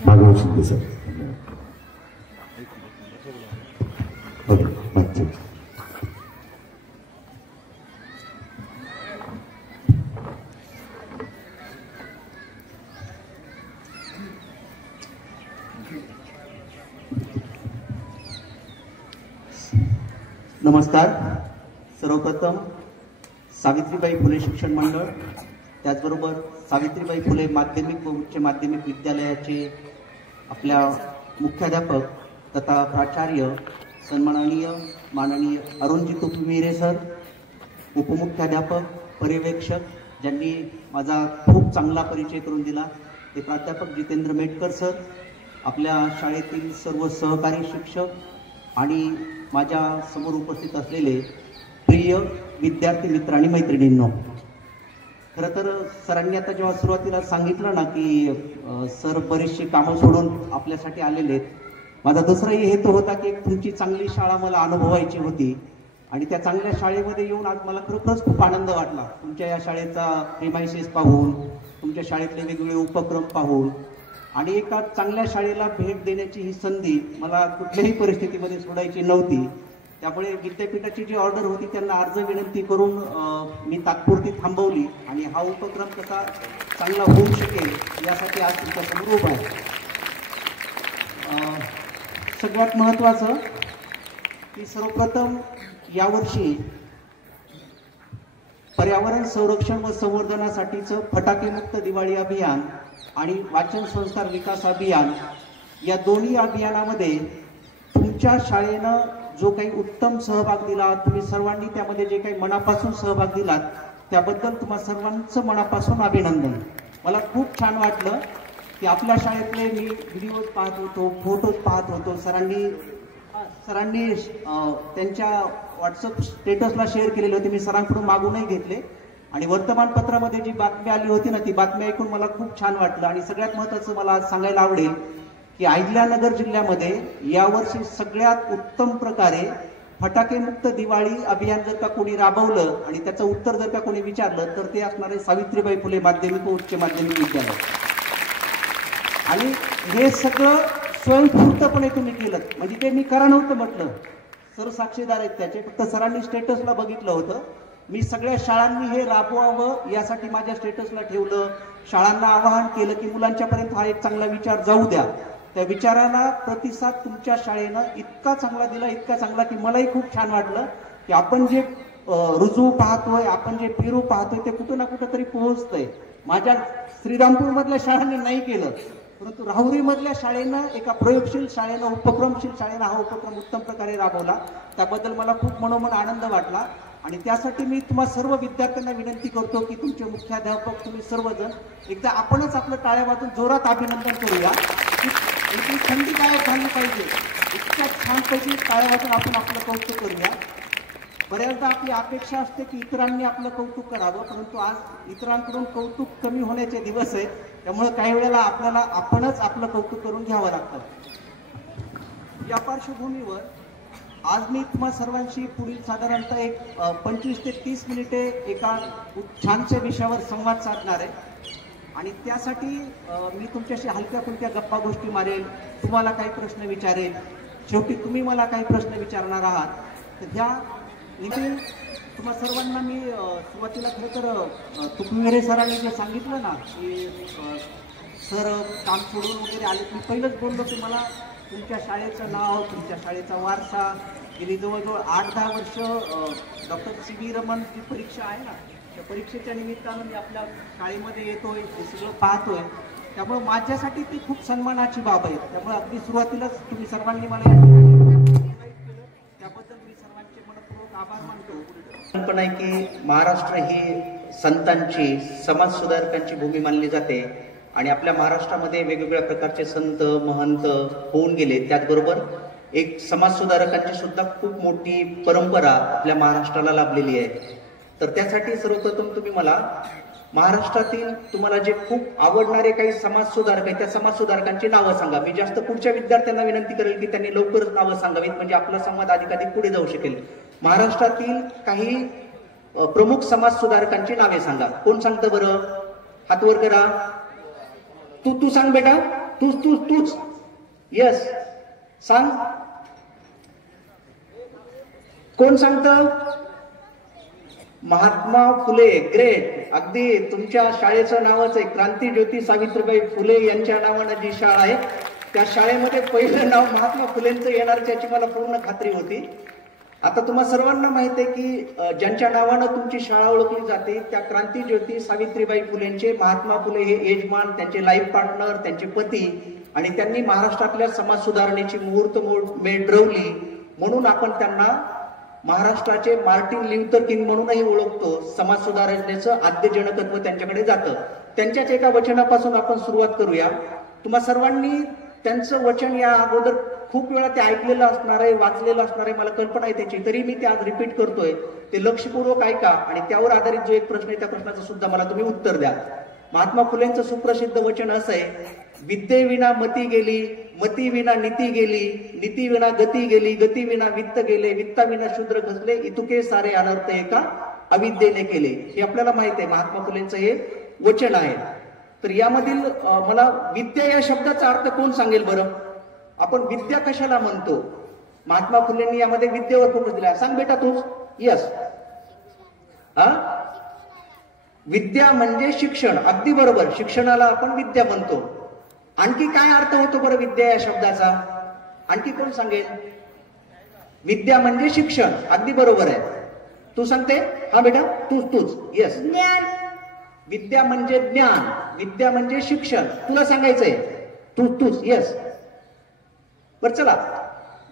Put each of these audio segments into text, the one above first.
Madhav Shinde sir. Okay, मागचे. नमस्कार. सर्वप्रथम सावित्रीबाई फुले शिक्षण मंडळ, त्याचबरोबर सावित्रीबाई फुले माध्यमिक व उच्च माध्यमिक विद्यालयाचे आपल्या मुख्याध्यापक तथा प्राचार्य सन्माननीय माननीय अरुणजी तुपमिरे सर, उपमुख्याध्यापक, पर्यवेक्षक ज्यांनी माझा खूप चांगला परिचय करून दिला ते प्राध्यापक जितेंद्र मेटकर सर, आपल्या शाळेतील सर्व सहकारी शिक्षक आणि माझ्या समोर उपस्थित असलेले प्रिय विद्यार्थी मित्र आणि मैत्रिणींनो. खरं तर सरांनी आता जेव्हा सुरुवातीला सांगितलं ना की सर बरीचशी कामं सोडून आपल्यासाठी आलेले आहेत, माझा दुसराही हेतू होता की तुमची चांगली शाळा मला अनुभवायची होती आणि त्या चांगल्या शाळेमध्ये येऊन आज मला खरोखरच खूप आनंद वाटला. तुमच्या या शाळेचा प्रिमायसेस पाहून, तुमच्या शाळेतले वेगवेगळे उपक्रम पाहून आणि एका चांगल्या शाळेला भेट देण्याची ही संधी मला कुठल्याही परिस्थितीमध्ये सोडायची नव्हती. त्यामुळे विद्यापीठाची जी ऑर्डर होती त्यांना अर्ज विनंती करून मी तात्पुरती थांबवली आणि हा उपक्रम कसा चांगला होऊ शकेल यासाठी आज तुमच्यासमोर उभा आहे. सगळ्यात महत्त्वाचं की सर्वप्रथम यावर्षी पर्यावरण संरक्षण व संवर्धनासाठीचं फटाकेमुक्त दिवाळी अभियान आणि वाचन संस्कार विकास अभियान या दोन्ही अभियानामध्ये तुमच्या शाळेनं जो काही उत्तम सहभाग दिला, तुम्ही सर्वांनी त्यामध्ये जे काही मनापासून सहभाग दिलात त्याबद्दल तुम्हा सर्वांचं मनापासून अभिनंदन. मला खूप छान वाटलं की आपल्या शाळेतले मी व्हिडिओज पाहत होतो, फोटोज पाहत होतो. सरांनी त्यांच्या व्हॉट्सअप स्टेटसला शेअर केलेले होते, मी सरांकडून मागूनही घेतले आणि वर्तमानपत्रामध्ये जी बातमी आली होती ना ती बातमी ऐकून मला खूप छान वाटलं. आणि सगळ्यात महत्त्वाचं मला आज सांगायला आवडेल की अहिल्यानगर जिल्ह्यामध्ये यावर्षी सगळ्यात उत्तम प्रकारे फटाकेमुक्त दिवाळी अभियान जर का कोणी राबवलं आणि त्याचं उत्तर जर का कोणी विचारलं तर ते असणार आहे सावित्रीबाई फुले माध्यमिक व उच्च माध्यमिक विद्यालय. आणि हे सगळं स्वयंस्फूर्तपणे तुम्ही केलं, म्हणजे ते मी करा नव्हतं म्हटलं, सर साक्षीदार आहेत त्याचे. फक्त सरांनी स्टेटसला बघितलं होतं, मी सगळ्या शाळांनी हे राबवावं यासाठी माझ्या स्टेटसला ठेवलं. शाळांना आवाहन केलं की मुलांच्यापर्यंत हा एक चांगला विचार जाऊ द्या. त्या विचाराला प्रतिसाद तुमच्या शाळेनं इतका चांगला दिला, इतका चांगला की मलाही खूप छान वाटलं की आपण जे रुजू पाहतोय, आपण जे पेरू पाहतोय ते कुठं ना कुठं तरी पोहोचतंय. माझ्या श्रीरामपूरमधल्या शाळांनी नाही केलं, परंतु राहुरीमधल्या शाळेनं, एका प्रयोगशील शाळेनं, उपक्रमशील शाळेनं हा उपक्रम उत्तम प्रकारे राबवला. त्याबद्दल मला खूप मनोमन आनंद वाटला. आणि त्यासाठी मी तुम्हा सर्व विद्यार्थ्यांना विनंती करतो की तुमचे मुख्याध्यापक तुम्ही सर्वजण एकदा आपणच आपलं टाळ्या वाजून जोरात अभिनंदन करूया. इतकी थंडी काय झाली पाहिजे, इतक्या छानपैकी टाळ्या वाजून आपण आपलं कौतुक करूया. बऱ्याचदा आपली अपेक्षा असते की इतरांनी आपलं कौतुक करावं, परंतु आज इतरांकडून कौतुक कमी होण्याचे दिवस आहेत. त्यामुळे काही वेळेला आपल्याला आपणच आपलं कौतुक करून घ्यावं लागतं. या पार्श्वभूमीवर आज मी तुम्हा सर्वांशी पुढील साधारणतः एक 25 ते 30 मिनिटे एका छानशा विषयावर संवाद साधणार आहे. आणि त्यासाठी मी तुमच्याशी हलक्या फुलक्या गप्पा गोष्टी मारेल, तुम्हाला काही प्रश्न विचारेल, शेवटी तुम्ही मला काही प्रश्न विचारणार आहात. तर ह्या निमित्ताने तुम्हा सर्वांना मी सुरुवातीला खरं तर तुपमिरे सरांनी जे सांगितलं ना की सर काम सोडून वगैरे आले, मी पहिलंच बोललो की मला तुमच्या शाळेचं नाव, तुमच्या शाळेचा वारसा, गेली जवळजवळ 8-10 वर्ष डॉक्टर सी.व्ही. रमन जी परीक्षा आहे ना त्या परीक्षेच्या निमित्तानं मी आपल्या शाळेमध्ये येतोय, हे सगळं पाहतोय. त्यामुळे माझ्यासाठी ती खूप सन्मानाची बाब आहे. त्यामुळे अगदी सुरुवातीलाच तुम्ही सर्वांनी मला या त्याबद्दल मी सर्वांचे मनपूर्वक आभार मानतो. पण आहे की महाराष्ट्र ही संतांची, समाज सुधारकांची भूमी मानली जाते आणि आपल्या महाराष्ट्रामध्ये वेगवेगळ्या प्रकारचे संत महंत होऊन गेले. त्याचबरोबर एक समाज सुधारकांची सुद्धा खूप मोठी परंपरा आपल्या महाराष्ट्राला लाभलेली आहे. तर त्यासाठी सर्वप्रथम तुम्ही मला महाराष्ट्रातील तुम्हाला जे खूप आवडणारे काही समाज सुधारक आहेत त्या समाज सुधारकांची नावं सांगा. मी जास्त पुढच्या विद्यार्थ्यांना विनंती करेल की त्यांनी लवकरच नावं सांगावीत, म्हणजे आपला संवाद अधिकाधिक पुढे जाऊ शकेल. महाराष्ट्रातील काही प्रमुख समाज सुधारकांची नावे सांगा. कोण सांगतं बरं? हात वर करा. तू सांग बेटा. तूच यस सांग. कोण सांगतं? महात्मा फुले. ग्रेट. अगदी तुमच्या शाळेचं नावच आहे क्रांतीज्योती सावित्रीबाई फुले यांच्या नावानं जी शाळा आहे त्या शाळेमध्ये पहिलं नाव महात्मा फुलेंचं येणार याची मला पूर्ण खात्री होती. आता तुम्हा सर्वांना माहिती आहे की ज्यांच्या नावानं तुमची शाळा ओळखली जाते त्या क्रांतीज्योती सावित्रीबाई फुलेंचे महात्मा फुले हे यजमान, त्यांचे लाईफ पार्टनर, त्यांचे पती, आणि त्यांनी महाराष्ट्रातल्या समाज सुधारणेची मुहूर्तमेढ रोवली म्हणून आपण त्यांना महाराष्ट्राचे मार्टिन ल्युथर किंग म्हणूनही ओळखतो. समाज सुधारणेचं आद्य जनकत्व त्यांच्याकडे जातं. त्यांच्याच एका वचनापासून आपण सुरुवात करूया. तुम्हा सर्वांनी त्यांचं वचन या अगोदर खूप वेळा ते ऐकलेलं असणार आहे, वाचलेलं असणार आहे, मला कल्पना आहे त्याची, तरी मी ते आज रिपीट करतोय. ते लक्षपूर्वक ऐका आणि त्यावर आधारित जो एक प्रश्न आहे त्या प्रश्नाचं सुद्धा मला तुम्ही उत्तर द्या. महात्मा फुलेंचं सुप्रसिद्ध वचन असं आहे, विद्येविना मती गेली, मती विना नीती गेली, नीती विना गती गेली, गती विना वित्त गेले, वित्ताविना शूद्र खचले, इतुके सारे अनर्थ एका अविद्येने केले. हे आपल्याला माहित आहे, महात्मा फुलेंचं हे वचन आहे. तर यामधील मला विद्या या शब्दाचा अर्थ कोण सांगेल बरं? आपण विद्या कशाला म्हणतो? महात्मा फुलेंनी यामध्ये विद्येवर फोकस दिला. सांग बेटा तूच. यस. विद्या म्हणजे शिक्षण. अगदी बरोबर, शिक्षणाला आपण विद्या म्हणतो. आणखी काय अर्थ होतो बरं विद्या या शब्दाचा? आणखी कोण सांगेल? विद्या म्हणजे शिक्षण. अगदी बरोबर आहे. तू सांगते? हा बेटा तूच. यस. ज्ञान. विद्या म्हणजे ज्ञान, विद्या म्हणजे शिक्षण. तुला सांगायचंय? तूच. यस. बर चला.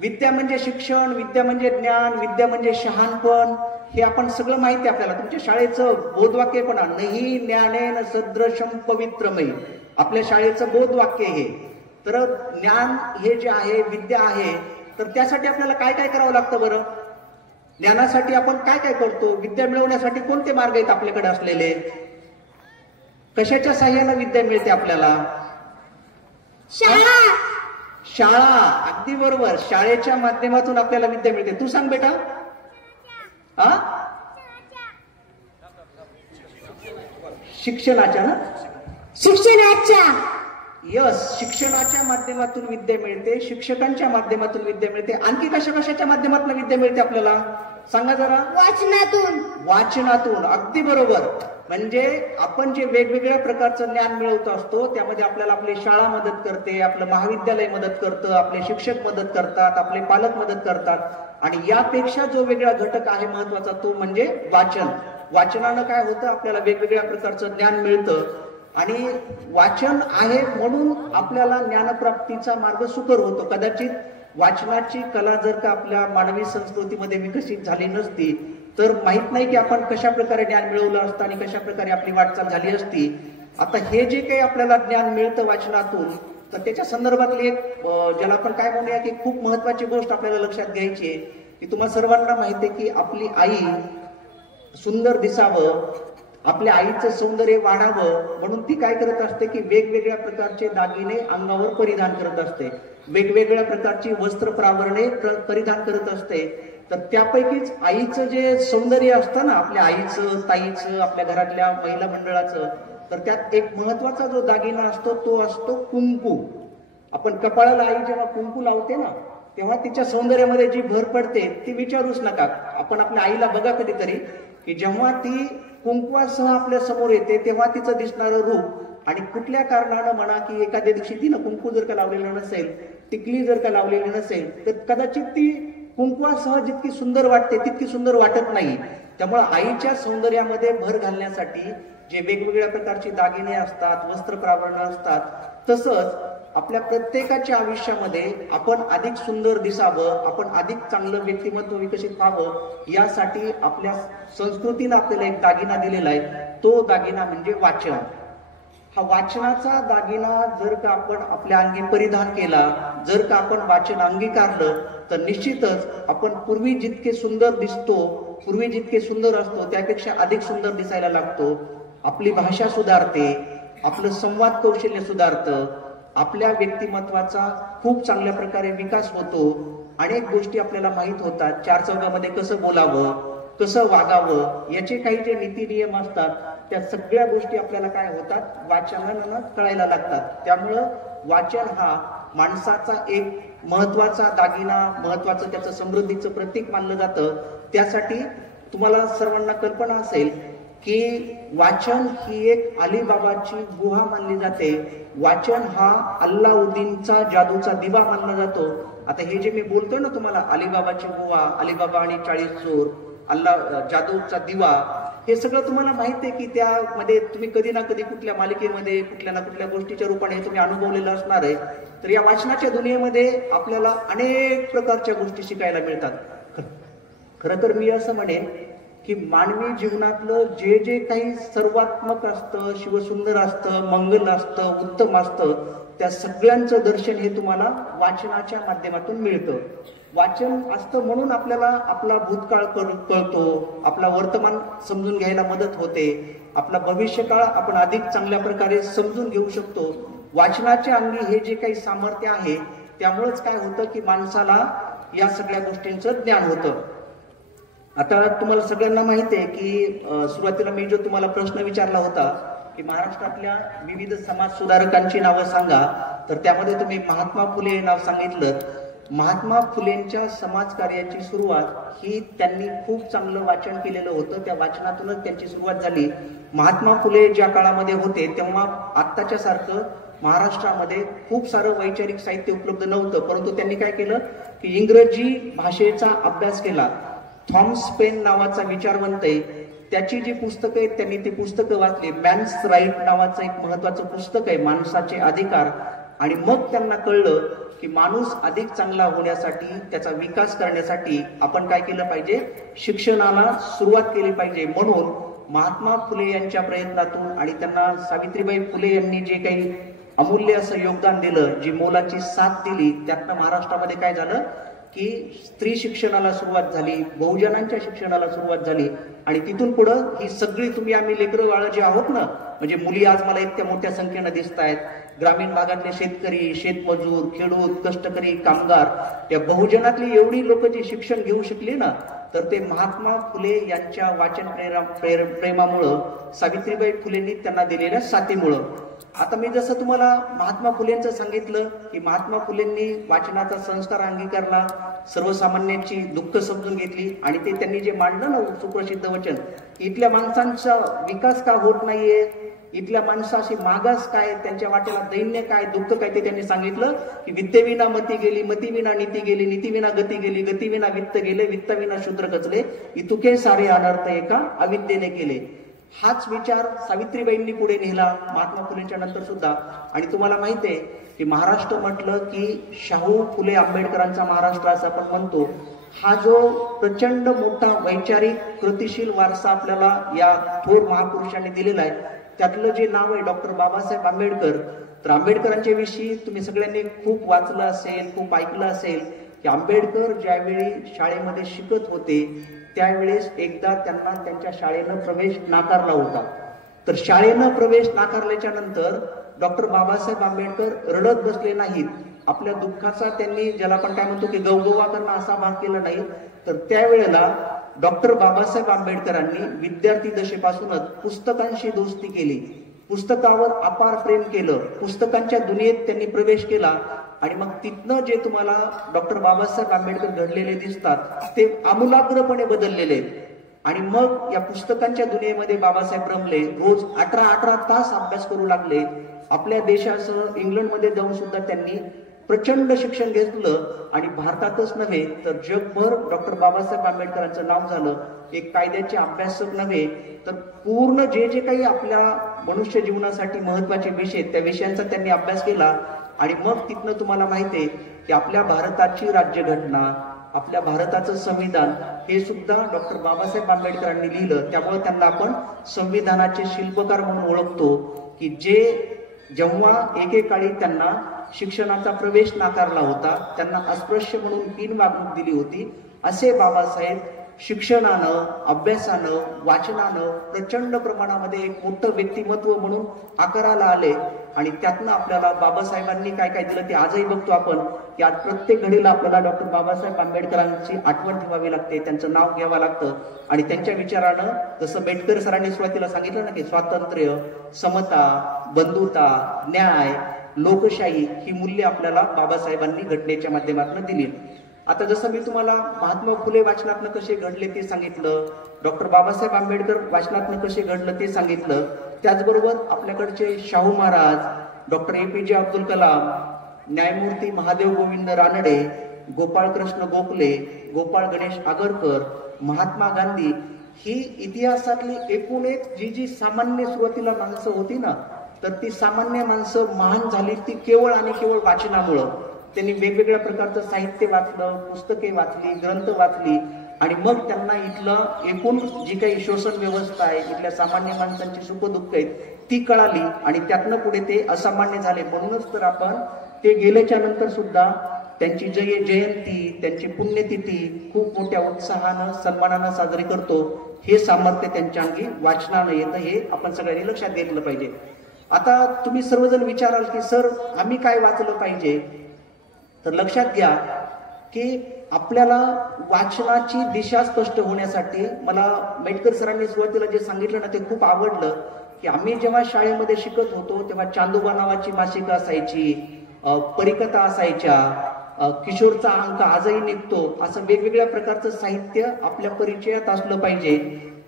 विद्या म्हणजे शिक्षण, विद्या म्हणजे ज्ञान, विद्या म्हणजे शहाणपण, हे आपण सगळं माहिती आपल्याला. तुमच्या शाळेचं बोधवाक्य पण नाही ज्ञानेन सदृशम पवित्रमयी, आपल्या शाळेचं बोधवाक्य हे. तर ज्ञान हे जे आहे, विद्या आहे, तर त्यासाठी आपल्याला काय काय करावं लागतं बरं? ज्ञानासाठी आपण काय काय करतो? विद्या मिळवण्यासाठी कोणते मार्ग आहेत आपल्याकडे असलेले? कशाच्या साह्याने विद्या मिळते आपल्याला? शाळा. अगदी बरोबर, शाळेच्या माध्यमातून आपल्याला विद्या मिळते. तू सांग बेटा. शिक्षणाच्या यस, शिक्षणाच्या माध्यमातून विद्या मिळते, शिक्षकांच्या माध्यमातून विद्या मिळते. आणखी कशाच्या माध्यमातून विद्या मिळते आपल्याला? सांगा जरा. वाचनातून. अगदी बरोबर. म्हणजे आपण जे वेगवेगळ्या प्रकारचं ज्ञान मिळवत असतो त्यामध्ये आपल्याला आपली शाळा मदत करते, आपलं महाविद्यालय मदत करतं, आपले शिक्षक मदत करतात, आपले पालक मदत करतात. आणि यापेक्षा जो वेगळा घटक आहे महत्वाचा तो म्हणजे वाचन. वाचनानं काय होतं? आपल्याला वेगवेगळ्या प्रकारचं ज्ञान मिळतं आणि वाचन आहे म्हणून आपल्याला ज्ञानप्राप्तीचा मार्ग सुकर होतो. कदाचित वाचनाची कला जर का आपल्या मानवी संस्कृतीमध्ये विकसित झाली नसती तर माहित नाही की आपण कशा प्रकारे ज्ञान मिळवलं असतं आणि कशा प्रकारे आपली वाटचाल झाली असती. आता हे जे काही आपल्याला ज्ञान मिळतं वाचनातून, तर त्याच्या संदर्भातली एक ज्याला आपण काय म्हणूया की खूप महत्वाची गोष्ट आपल्याला लक्षात घ्यायची आहे की तुम्हा सर्वांना माहिती आहे की आपली आई सुंदर दिसावं, आपल्या आईचं सौंदर्य वाढावं म्हणून ती काय करत असते की वेगवेगळ्या प्रकारचे दागिने अंगावर परिधान करत असते, वेगवेगळ्या प्रकारची वस्त्र प्रावरणे परिधान करत असते. तर त्यापैकीच आईचं जे सौंदर्य असतं ना, आपल्या आईचं, ताईचं, आपल्या घरातल्या महिला मंडळाचं, तर त्यात एक महत्वाचा जो दागिना असतो तो असतो कुंकू. आपण कपाळाला आई जेव्हा कुंकू लावते ना तेव्हा तिच्या सौंदर्यामध्ये जी भर पडते ती विचारूच नका. आपण आपल्या आईला बघा कधीतरी की जेव्हा ती कुंकवासह आपल्या समोर येते तेव्हा तिचं दिसणारं रूप, आणि कुठल्या कारणानं म्हणा की एखाद्या दिवशी तिनं कुंकू जर का लावलेलं नसेल, टिकली जर का लावलेली नसेल, तर कदाचित ती कुंकवासह जितकी सुंदर वाटते तितकी सुंदर वाटत नाही. त्यामुळे आईच्या सौंदर्यामध्ये भर घालण्यासाठी जे वेगवेगळ्या प्रकारची दागिने असतात, वस्त्र प्रावरणं असतात, तसंच आपल्या प्रत्येकाच्या आयुष्यामध्ये आपण अधिक सुंदर दिसावं, आपण अधिक चांगलं व्यक्तिमत्व विकसित व्हावं, यासाठी आपल्या संस्कृतीनं आपल्याला एक दागिना दिलेला आहे. तो दागिना म्हणजे वाचन. हा वाचनाचा दागिना जर का आपण आपल्या अंगी परिधान केला, जर का आपण वाचन अंगीकारलं, तर निश्चितच आपण पूर्वी जितके सुंदर दिसतो, पूर्वी जितके सुंदर असतो त्यापेक्षा अधिक सुंदर दिसायला लागतो. आपली भाषा सुधारते, आपलं संवाद कौशल्य सुधारतं, आपल्या व्यक्तिमत्वाचा खूप चांगल्या प्रकारे विकास होतो. अनेक गोष्टी आपल्याला माहित होतात, चार चौघामध्ये कसं बोलावं, कसं वागावं, याचे काही जे नीती नियम असतात त्या सगळ्या गोष्टी आपल्याला काय होतात, वाचनानं कळायला लागतात. त्यामुळं वाचन हा माणसाचा एक महत्वाचा दागिना, महत्वाचं त्याचं समृद्धीचं प्रतीक मानलं जातं. त्यासाठी तुम्हाला सर्वांना कल्पना असेल की वाचन ही एक अलीबाबाची गुहा मानली जाते. वाचन हा अल्लाउद्दीनचा जादूचा दिवा मानला जातो. आता हे जे मी बोलतोय ना तुम्हाला, अलीबाबाची गुहा, अलीबाबा आणि 40 चोर, जादूचा दिवा, हे सगळं तुम्हाला माहिती आहे की त्यामध्ये तुम्ही कधी ना कधी कुठल्या मालिकेमध्ये कुठल्या ना कुठल्या गोष्टीच्या रूपाने तुम्ही अनुभवलेलं असणार आहे. तर या वाचनाच्या दुनियेमध्ये आपल्याला अनेक प्रकारच्या गोष्टी शिकायला मिळतात. खरं तर मी असं म्हणेन की मानवी जीवनातलं जे जे काही सर्वात्मक असतं, शिवसुंदर असतं, मंगल असतं, उत्तम असतं, त्या सगळ्यांचं दर्शन हे तुम्हाला वाचनाच्या माध्यमातून मिळतं. वाचन असतं म्हणून आपल्याला आपला भूतकाळ कळतो, आपला वर्तमान समजून घ्यायला मदत होते, आपला भविष्यकाळ आपण अधिक चांगल्या प्रकारे समजून घेऊ शकतो. वाचनाच्या अंगी हे जे काही सामर्थ्य आहे त्यामुळेच काय होतं की माणसाला या सगळ्या गोष्टींचं ज्ञान होतं. आता तुम्हाला सगळ्यांना माहिती आहे की सुरुवातीला मी जो तुम्हाला प्रश्न विचारला होता की महाराष्ट्रातल्या विविध समाज सुधारकांची नावं सांगा, तर त्यामध्ये तुम्ही महात्मा फुले हे नाव सांगितलं. महात्मा फुलेंच्या समाजकार्याची सुरुवात ही त्यांनी खूप चांगलं वाचन केलेलं होतं, त्या वाचनातूनच त्यांची सुरुवात झाली. महात्मा फुले ज्या काळामध्ये होते तेव्हा आत्ताच्या सारखं महाराष्ट्रामध्ये खूप सारं वैचारिक साहित्य उपलब्ध नव्हतं, परंतु त्यांनी काय केलं की इंग्रजी भाषेचा अभ्यास केला. थॉमस पेन नावाचा विचारवंत आहे, त्याची जी पुस्तकं आहेत त्यांनी ती पुस्तकं वाचली. मॅन्स राईट नावाचं एक महत्वाचं पुस्तक आहे, माणसाचे अधिकार. आणि मग त्यांना कळलं की माणूस अधिक चांगला होण्यासाठी, त्याचा विकास करण्यासाठी आपण काय केलं पाहिजे, शिक्षणाला सुरुवात केली पाहिजे. म्हणून महात्मा फुले यांच्या प्रयत्नातून आणि त्यांना सावित्रीबाई फुले यांनी जे काही अमूल्य असं योगदान दिलं, जी मोलाची साथ दिली, त्यातनं महाराष्ट्रामध्ये काय झालं की स्त्री शिक्षणाला सुरुवात झाली, बहुजनांच्या शिक्षणाला सुरुवात झाली. आणि तिथून पुढं ही सगळी तुम्ही आम्ही लेकरं बाळ जे आहोत ना, म्हणजे मुली आज मला इतक्या मोठ्या संख्येनं दिसत आहेत, ग्रामीण भागातले शेतकरी, शेतमजूर, खेडूत, कष्टकरी, कामगार, त्या बहुजनातली एवढी लोक जी शिक्षण घेऊ शकली ना, तर ते महात्मा फुले यांच्या वाचन प्रेमामुळं, सावित्रीबाई फुलेंनी त्यांना दिलेल्या साथीमुळं. आता मी जसं तुम्हाला महात्मा फुलेंचं सांगितलं की महात्मा फुलेंनी वाचनाचा संस्कार अंगीकारला, सर्वसामान्यांची दुःख समजून घेतली आणि ते त्यांनी जे मांडलं ना सुप्रसिद्ध वचन, इथल्या माणसांचा विकास का होत नाहीये, इथल्या माणसाशी मागास काय, त्यांच्या वाटेला दैन्य काय, दुःख काय, ते त्यांनी सांगितलं की विद्येविना मती गेली, मतीविना नीती गेली, नीतीविना गती गेली, गतीविना वित्त गेले, वित्तविना शूद्र कचले, इतुके सारे अनर्थ एका अविद्येने केले. हाच विचार सावित्रीबाईंनी पुढे नेला महात्मा फुलेंच्या नंतर सुद्धा. आणि तुम्हाला माहिती आहे की महाराष्ट्र म्हटलं की शाहू फुले आंबेडकरांचा महाराष्ट्र असं आपण म्हणतो. हा जो प्रचंड मोठा वैचारिक कृतिशील वारसा आपल्याला या थोर महापुरुषांनी दिलेला आहे, त्यातलं जे नाव आहे डॉक्टर बाबासाहेब आंबेडकर. तर आंबेडकरांच्या विषयी तुम्ही सगळ्यांनी खूप वाचलं असेल, खूप ऐकलं असेल की आंबेडकर ज्यावेळी शाळेमध्ये शिकत होते त्यावेळेस एकदा त्यांना त्यांच्या शाळेनं प्रवेश नाकारला होता. तर शाळेनं प्रवेश नाकारल्याच्या नंतर डॉक्टर बाबासाहेब आंबेडकर रडत बसले नाहीत. आपल्या दुःखाचा त्यांनी, ज्याला आपण काय म्हणतो की गवगवा करणं, असा भाग केला नाही. तर त्यावेळेला डॉक्टर बाबासाहेब आंबेडकरांनी विद्यार्थी दशेपासूनच पुस्तकांशी दोस्ती केली, पुस्तकावर अपार प्रेम केलं, पुस्तकांच्या दुनियेत त्यांनी प्रवेश केला. आणि मग तिथनं जे तुम्हाला डॉक्टर बाबासाहेब आंबेडकर घडलेले दिसतात ते आमूलाग्रपणे बदललेले आहेत. आणि मग या पुस्तकांच्या दुनियेमध्ये बाबासाहेब रमले, रोज 18 तास अभ्यास करू लागले. आपल्या देशासह इंग्लंडमध्ये जाऊन सुद्धा त्यांनी प्रचंड शिक्षण घेतलं. आणि भारतातच नव्हे तर जगभर डॉक्टर बाबासाहेब आंबेडकरांचं नाव झालं. एक कायद्याचे अभ्यासक नव्हे तर पूर्ण जे जे काही आपल्या मनुष्य जीवनासाठी महत्वाचे विषय, त्या विषयांचा त्यांनी अभ्यास केला. आणि मग तिथनं तुम्हाला माहिती आहे की आपल्या भारताची राज्यघटना, आपल्या भारताचं संविधान हे सुद्धा डॉक्टर बाबासाहेब आंबेडकरांनी लिहिलं. त्यामुळे त्यांना आपण संविधानाचे शिल्पकार म्हणून ओळखतो की जे जेव्हा एकेकाळी त्यांना शिक्षणाचा प्रवेश नाकारला होता, त्यांना अस्पृश्य म्हणून हीन वागणूक दिली होती, असे बाबासाहेब शिक्षणानं, अभ्यासानं, वाचनानं प्रचंड प्रमाणामध्ये एक मोठं व्यक्तिमत्व म्हणून आकाराला आले आणि त्यातनं आपल्याला बाबासाहेबांनी काय काय दिलं ते आजही बघतो आपण की आज प्रत्येक घडीला आपल्याला डॉक्टर बाबासाहेब आंबेडकरांची आठवण ठेवावी लागते, त्यांचं नाव घ्यावं लागतं आणि त्यांच्या विचारानं जसं बेटकर सरांनी सुरुवातीला सांगितलं ना की स्वातंत्र्य, समता, बंधुता, न्याय, लोकशाही ही मूल्य आपल्याला बाबासाहेबांनी घटनेच्या माध्यमातून दिली. आता जसं मी तुम्हाला महात्मा फुले वाचनातनं कसे घडले ते सांगितलं, डॉक्टर बाबासाहेब आंबेडकर वाचनातनं कसे घडलं ते सांगितलं, त्याचबरोबर आपल्याकडचे शाहू महाराज, डॉक्टर APJ अब्दुल कलाम, न्यायमूर्ती महादेव गोविंद रानडे, गोपाळकृष्ण गोखले, गोपाळ गणेश आगरकर, महात्मा गांधी ही इतिहासातली एकूण एक जी सामान्य सुरुवातीला माणसं होती ना, तर ती सामान्य माणसं महान झाली ती केवळ आणि केवळ वाचनामुळं. त्यांनी वेगवेगळ्या प्रकारचं साहित्य वाचलं, पुस्तके वाचली, ग्रंथ वाचली आणि मग त्यांना इथलं एकूण जी काही शोषण व्यवस्था आहे, इथल्या सामान्य माणसांची सुखदुःख आहेत ती कळाली आणि त्यातनं पुढे ते असामान्य झाले. म्हणूनच तर आपण ते गेल्याच्या नंतर सुद्धा त्यांची जयंती, त्यांची पुण्यतिथी खूप मोठ्या उत्साहानं, सन्मानानं साजरी करतो. हे सामर्थ्य त्यांच्या अंगी वाचनानं येतं, हे आपण सगळ्यांनी लक्षात घेतलं पाहिजे. आता तुम्ही सर्वजण विचाराल की सर आम्ही काय वाचलं पाहिजे, तर लक्षात घ्या की आपल्याला वाचनाची दिशा स्पष्ट होण्यासाठी मला मेटकर सरांनी सुरुवातीला जे सांगितलं ना ते खूप आवडलं की आम्ही जेव्हा शाळेमध्ये शिकत होतो तेव्हा चांदोबा नावाची मासिकं असायची, परिकथा असायच्या, किशोरचा अंक आजही निघतो, असं वेगवेगळ्या प्रकारचं साहित्य आपल्या परिचयात असलं पाहिजे.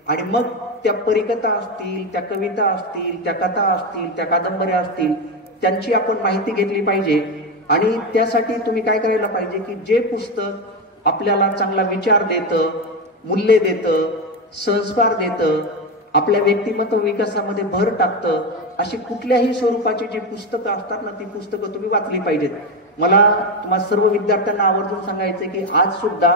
आणि मग त्या परिकथा असतील, त्या कविता असतील, त्या कथा असतील, त्या कादंबऱ्या असतील, त्यांची आपण माहिती घेतली पाहिजे. आणि त्यासाठी तुम्ही काय करायला पाहिजे की जे पुस्तक आपल्याला चांगला विचार देतं, मूल्य देतं, संस्कार देतं, आपल्या व्यक्तिमत्व विकासामध्ये भर टाकतं, अशी कुठल्याही स्वरूपाची जी पुस्तकं असतात ना ती पुस्तकं तुम्ही वाचली पाहिजेत. मला तुम्हा सर्व विद्यार्थ्यांना आवर्जून सांगायचं की आज सुद्धा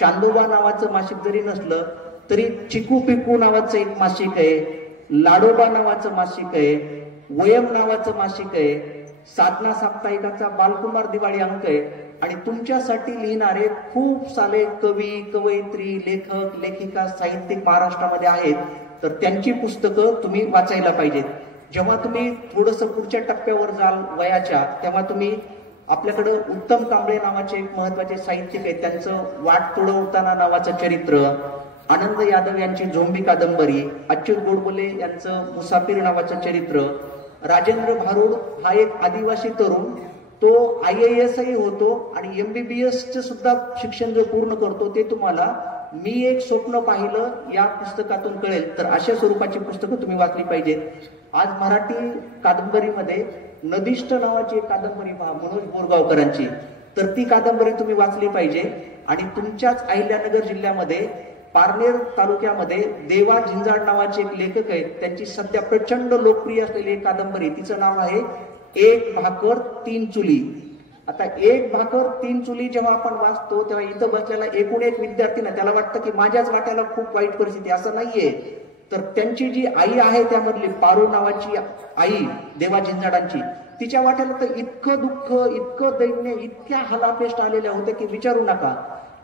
चांदोबा नावाचं मासिक जरी नसलं तरी चिकू पिकू नावाचं एक मासिक आहे, लाडोबा नावाचं मासिक आहे, वयम नावाचं मासिक आहे, साधना साप्ताहिकाचा बालकुमार दिवाळी अंक आहे आणि तुमच्यासाठी लिहिणारे खूप सारे कवी, कवयित्री, लेखक, लेखिका, साहित्यिक महाराष्ट्रामध्ये आहेत. तर त्यांची पुस्तकं तुम्ही वाचायला पाहिजेत. जेव्हा तुम्ही थोडंसं पुढच्या टप्प्यावर जाल वयाच्या, तेव्हा तुम्ही आपल्याकडं उत्तम कांबळे नावाचे एक महत्वाचे साहित्यिक आहेत, त्यांचं वाट तुडवताना नावाचं चरित्र, आनंद यादव यांची झोंबी कादंबरी, अच्युत गोडबोले यांचं मुसाफिर नावाचं चरित्र, राजेंद्र भारुड हा एक आदिवासी तरुण, तो IAS होतो आणि MBBS चे सुद्धा शिक्षण जो पूर्ण करतो ते तुम्हाला मी एक स्वप्न पाहिलं या पुस्तकातून कळेल. तर अशा स्वरूपाची पुस्तकं तुम्ही वाचली पाहिजेत. आज मराठी कादंबरीमध्ये नदिष्ट नावाची एक कादंबरी पहा मनोज बोरगावकरांची, तर ती कादंबरी तुम्ही वाचली पाहिजे. आणि तुमच्याच अहिल्यानगर जिल्ह्यामध्ये पारनेर तालुक्यामध्ये देवा झिंजाड नावाचे एक लेखक आहेत, त्यांची सध्या प्रचंड लोकप्रिय असलेली एक कादंबरी, तिचं नाव आहे एक भाकर तीन चुली. आता एक भाकर तीन चुली जेव्हा आपण वाचतो तेव्हा इथं बसलेला एकूण एक विद्यार्थी ना त्याला वाटतं की माझ्याच वाट्याला खूप वाईट परिस्थिती, असं नाहीये. तर त्यांची जी आई आहे त्यामधली पारू नावाची आई देवा झिंजाडांची, तिच्या वाट्याला तर इतकं दुःख, इतकं दैन्य, इतक्या हलापेष्ट आलेल्या होत्या की विचारू नका.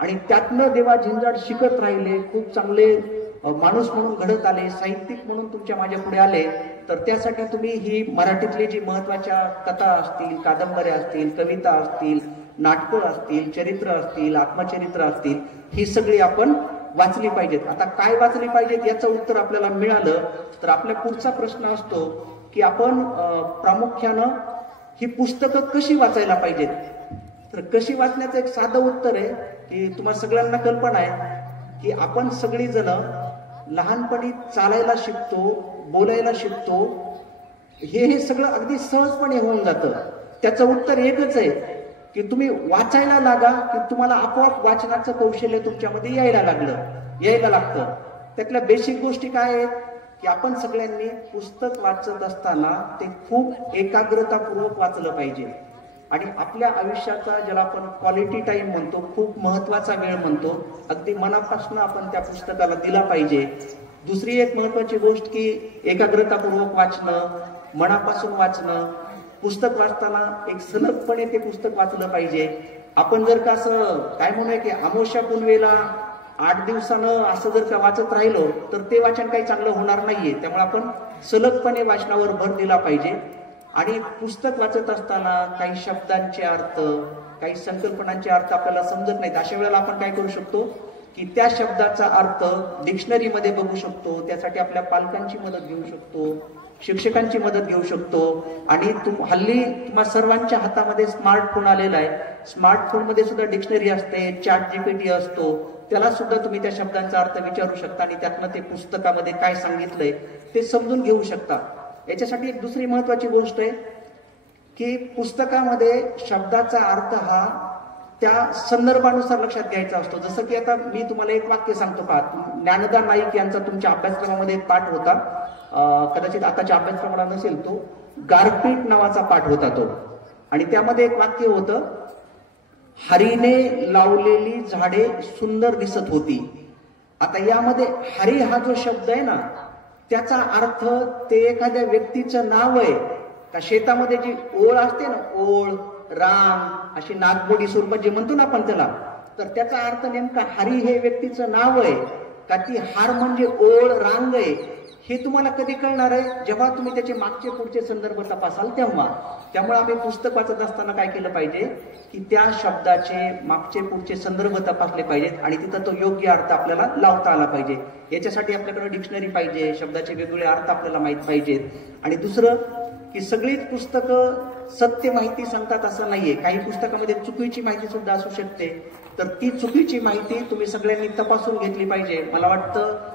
आणि त्यातनं देवा झिंजाड शिकत राहिले, खूप चांगले माणूस म्हणून घडत आले, साहित्यिक म्हणून तुमच्या माझ्या पुढे आले. तर त्यासाठी तुम्ही ही मराठीतली जी महत्वाच्या कथा असतील, कादंबऱ्या असतील, कविता असतील, नाटकं असतील, चरित्र असतील, आत्मचरित्र असतील, ही सगळी आपण वाचली पाहिजेत. आता काय वाचली पाहिजेत याचं उत्तर आपल्याला मिळालं तर आपल्या पुढचा प्रश्न असतो की आपण प्रामुख्यानं ही पुस्तकं कशी वाचायला पाहिजेत. तर कशी वाचण्याचं एक साधं उत्तर आहे की तुम्हाला सगळ्यांना कल्पना आहे की आपण सगळी जण लहानपणी चालायला शिकतो, बोलायला शिकतो, हे सगळं अगदी सहजपणे होऊन जातं. त्याचं उत्तर एकच आहे की तुम्ही वाचायला लागा की तुम्हाला आपोआप वाचनाचं कौशल्य तुमच्यामध्ये यायला लागतं. त्यातल्या बेसिक गोष्टी काय आहेत की आपण सगळ्यांनी पुस्तक वाचत असताना ते खूप एकाग्रतापूर्वक वाचलं पाहिजे. आणि आपल्या आयुष्याचा ज्याला आपण क्वालिटी टाइम म्हणतो, खूप महत्वाचा वेळ म्हणतो, अगदी मनापासून आपण त्या पुस्तकाला दिला पाहिजे. दुसरी एक महत्वाची गोष्ट की एकाग्रतापूर्वक वाचणं, मनापासून वाचणं. पुस्तक वाचताना एक सलगपणे ते पुस्तक वाचलं पाहिजे. आपण जर का असं काय म्हणूया की आमोशा पुनवेला 8 दिवसानं असं जर का वाचत राहिलो तर ते वाचन काही चांगलं होणार नाहीये. त्यामुळे आपण सलगपणे वाचनावर भर दिला पाहिजे. आणि पुस्तक वाचत असताना काही शब्दांचे अर्थ, काही संकल्पनांचे अर्थ आपल्याला समजत नाहीत. अशा वेळेला आपण काय करू शकतो की त्या शब्दाचा अर्थ डिक्शनरीमध्ये बघू शकतो. त्यासाठी आपल्या पालकांची मदत घेऊ शकतो, शिक्षकांची मदत घेऊ शकतो. आणि हल्ली तुम्हा सर्वांच्या हातामध्ये स्मार्टफोन आलेला आहे. स्मार्टफोनमध्ये सुद्धा डिक्शनरी असते, ChatGPT असतो. त्याला सुद्धा तुम्ही त्या शब्दांचा अर्थ विचारू शकता आणि त्यातनं ते पुस्तकामध्ये काय सांगितलंय ते समजून घेऊ शकता. याच्यासाठी एक दुसरी महत्वाची गोष्ट आहे की पुस्तकामध्ये शब्दाचा अर्थ हा त्या संदर्भानुसार लक्षात घ्यायचा असतो. जसं की आता मी तुम्हाला एक वाक्य सांगतो पहा. ज्ञानदान नाईक यांचा तुमच्या अभ्यासक्रमामध्ये एक पाठ होता, कदाचित आताच्या अभ्यासक्रमाला नसेल तो, गारपीट नावाचा पाठ होता तो. आणि त्यामध्ये एक वाक्य होतं, हरीने लावलेली झाडे सुंदर दिसत होती. आता यामध्ये हरी हा जो शब्द आहे ना, त्याचा अर्थ ते एखाद्या व्यक्तीचं नाव आहे का शेतामध्ये जी ओळ असते ना, ओळ, रांग, अशी नागमोडी स्वरूपात जे म्हणतो ना आपण त्याला, तर त्याचा अर्थ नेमका हरी हे व्यक्तीचं नाव आहे का ती हार म्हणजे ओळ, रांग आहे, हे तुम्हाला कधी कळणार आहे जेव्हा तुम्ही त्याचे मागचे पुढचे संदर्भ तपासाल तेव्हा. त्यामुळे आम्ही पुस्तक वाचत असताना काय केलं पाहिजे की त्या शब्दाचे मागचे पुढचे संदर्भ तपासले पाहिजेत आणि तिथं तो योग्य अर्थ आपल्याला लावता आला पाहिजे. याच्यासाठी आपल्याकडे डिक्शनरी पाहिजे, शब्दाचे वेगवेगळे अर्थ आपल्याला माहित पाहिजेत. आणि दुसरं की सगळीच पुस्तकं सत्य माहिती सांगतात असं नाहीये. काही पुस्तकामध्ये चुकीची माहिती सुद्धा असू शकते. तर ती चुकीची माहिती तुम्ही सगळ्यांनी तपासून घेतली पाहिजे. मला वाटतं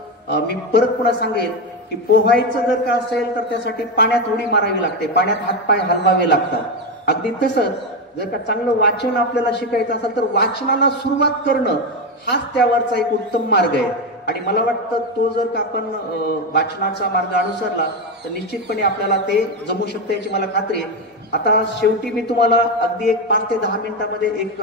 मी परत पुन्हा सांगेन की पोहायचं जर का असेल तर त्यासाठी पाण्यात उडी मारावी लागते, पाण्यात हातपाय हलवावे लागतात. अगदी तसंच जर का चांगलं वाचन आपल्याला शिकायचं असेल तर वाचनाला सुरुवात करणं हाच त्यावरचा एक उत्तम मार्ग आहे. आणि मला वाटतं तो जर का आपण वाचनाचा मार्ग अनुसरला तर निश्चितपणे आपल्याला ते जमू शकतं याची मला खात्री आहे. आता शेवटी मी तुम्हाला अगदी एक 5 ते 10 मिनिटांमध्ये एक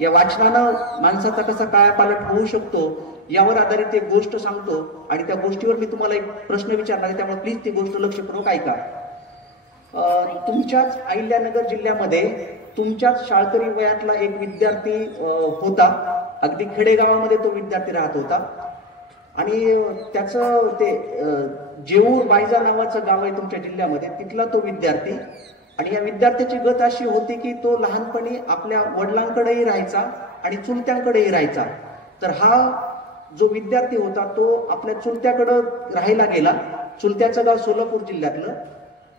या वाचनानं माणसाचा कसा कायापालट होऊ शकतो यावर आधारित एक गोष्ट सांगतो आणि त्या गोष्टीवर मी तुम्हाला एक प्रश्न विचारणार आहे. त्यामुळे प्लीज ती गोष्ट लक्षपूर्वक ऐका. तुमच्याच अहिल्यानगर जिल्ह्यामध्ये तुमच्याच शाळकरी वयातला एक विद्यार्थी होता. अगदी खेडेगावामध्ये तो विद्यार्थी राहत होता आणि त्याचं ते जेऊर बायजा नावाचं गाव आहे तुमच्या जिल्ह्यामध्ये, तिथला तो विद्यार्थी. आणि या विद्यार्थ्याची गत अशी होती की तो लहानपणी आपल्या वडिलांकडेही राहायचा आणि चुलत्यांकडेही राहायचा. तर हा जो विद्यार्थी होता तो आपल्या चुलत्याकडं राहायला गेला. चुलत्याचं गाव सोलापूर जिल्ह्यातलं.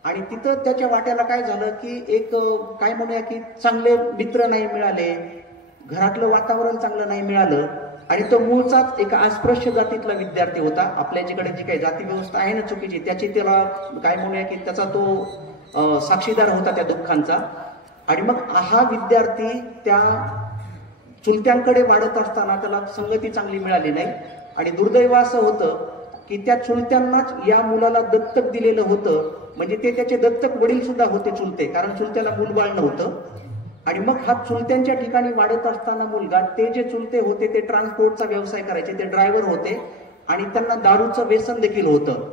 आणि तिथं त्याच्या वाट्याला काय झालं की एक काय म्हणूया की चांगले मित्र नाही मिळाले, घरातलं वातावरण चांगलं नाही मिळालं. आणि तो मूळचाच एक अस्पृश्य जातीतला विद्यार्थी होता. आपल्या जिकडे जी काही जाती व्यवस्था आहे ना चुकीची, त्याची त्याला काय म्हणूया की त्याचा तो साक्षीदार होता त्या दुःखांचा. आणि मग हा विद्यार्थी त्या चुलत्यांकडे वाढत असताना त्याला संगती चांगली मिळाली नाही. आणि दुर्दैव असं होतं की त्या चुलत्यांनाच या मुलाला दत्तक दिलेलं होतं. म्हणजे ते त्याचे दत्तक वडील सुद्धा होते चुलते, कारण चुलत्याला मूलबाळ नव्हतं. आणि मग हा चुलत्यांच्या ठिकाणी वाढत असताना मुलगा, ते जे चुलते होते ते ट्रान्सपोर्टचा व्यवसाय करायचे, ते ड्रायव्हर होते आणि त्यांना दारूचं व्यसन देखील होतं.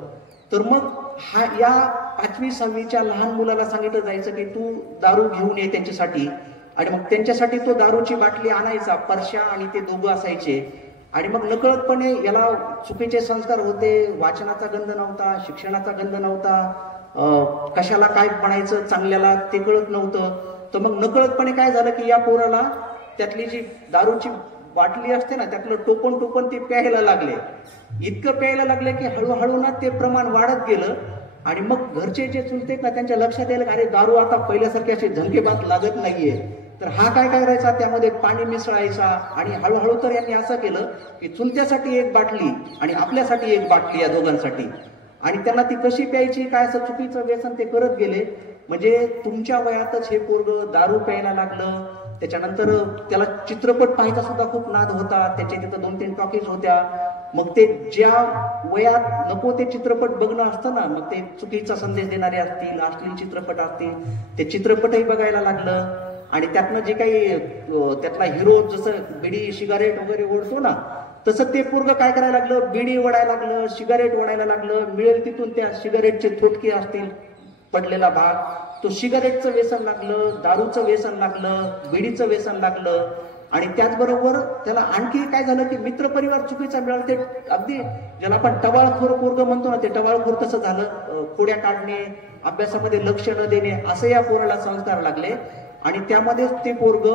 तर मग हा या 5वी 6वीच्या लहान मुलाला सांगितलं जायचं की तू दारू घेऊन ये त्यांच्यासाठी. आणि मग त्यांच्यासाठी तो दारूची बाटली आणायचा, परश्या आणि ते दोघं असायचे. आणि मग नकळतपणे याला चुकीचे संस्कार होते, वाचनाचा गंध नव्हता, शिक्षणाचा गंध नव्हता, कशाला काय बनायचं चांगल्याला ते कळत नव्हतं. तर मग नकळतपणे काय झालं की या पोराला त्यातली जी दारूची बाटली असते ना त्यातलं टोपण टोपण ते प्यायला लागले. इतकं प्यायला लागले की हळूहळू ना ते प्रमाण वाढत गेलं. आणि मग घरचे जे चुलते ना त्यांच्या लक्षात यायला अरे दारू आता पहिल्यासारखे असे झंकेबात लागत नाहीये. तर हा काय करायचा, त्यामध्ये पाणी मिसळायचा. आणि हळूहळू तर यांनी असं केलं की चुलत्यासाठी एक बाटली आणि आपल्यासाठी एक बाटली, या दोघांसाठी. आणि त्यांना ती कशी प्यायची काय असं चुकीचं व्यसन ते करत गेले. म्हणजे तुमच्या वयातच हे पोरग दारू प्यायला लागलं. त्याच्यानंतर त्याला चित्रपट पाहायचा सुद्धा खूप नाद होता. त्याच्या तिथं 2-3 टॉकीज होत्या. मग ते ज्या वयात नको ते चित्रपट बघणं असतं ना, मग ते चुकीचा संदेश देणारे असतील, अश्लील चित्रपट असतील, ते चित्रपटही बघायला लागलं. आणि त्यातनं जे काही त्यातला हिरो जसं बिडी सिगारेट वगैरे ओढतो ना, तसं ते पोरग काय करायला लागलं, बिडी ओढायला लागलं, सिगारेट ओढायला लागलं. मिळेल तिथून त्या सिगारेटचे थोटके असतील पडलेला भाग, तो सिगारेटचं व्यसन लागलं, दारूचं व्यसन लागलं, बिडीचं व्यसन लागलं. आणि त्याचबरोबर त्याला आणखी काय झालं की मित्रपरिवार चुकीचा मिळाला. ते अगदी ज्याला आपण टवाळखोर पोरग म्हणतो ना, ते टवाळखोर तसं झालं. खोड्या काढणे, अभ्यासामध्ये लक्ष न देणे, असं या पोराला संस्कार लागले. आणि त्यामध्ये ते पोरग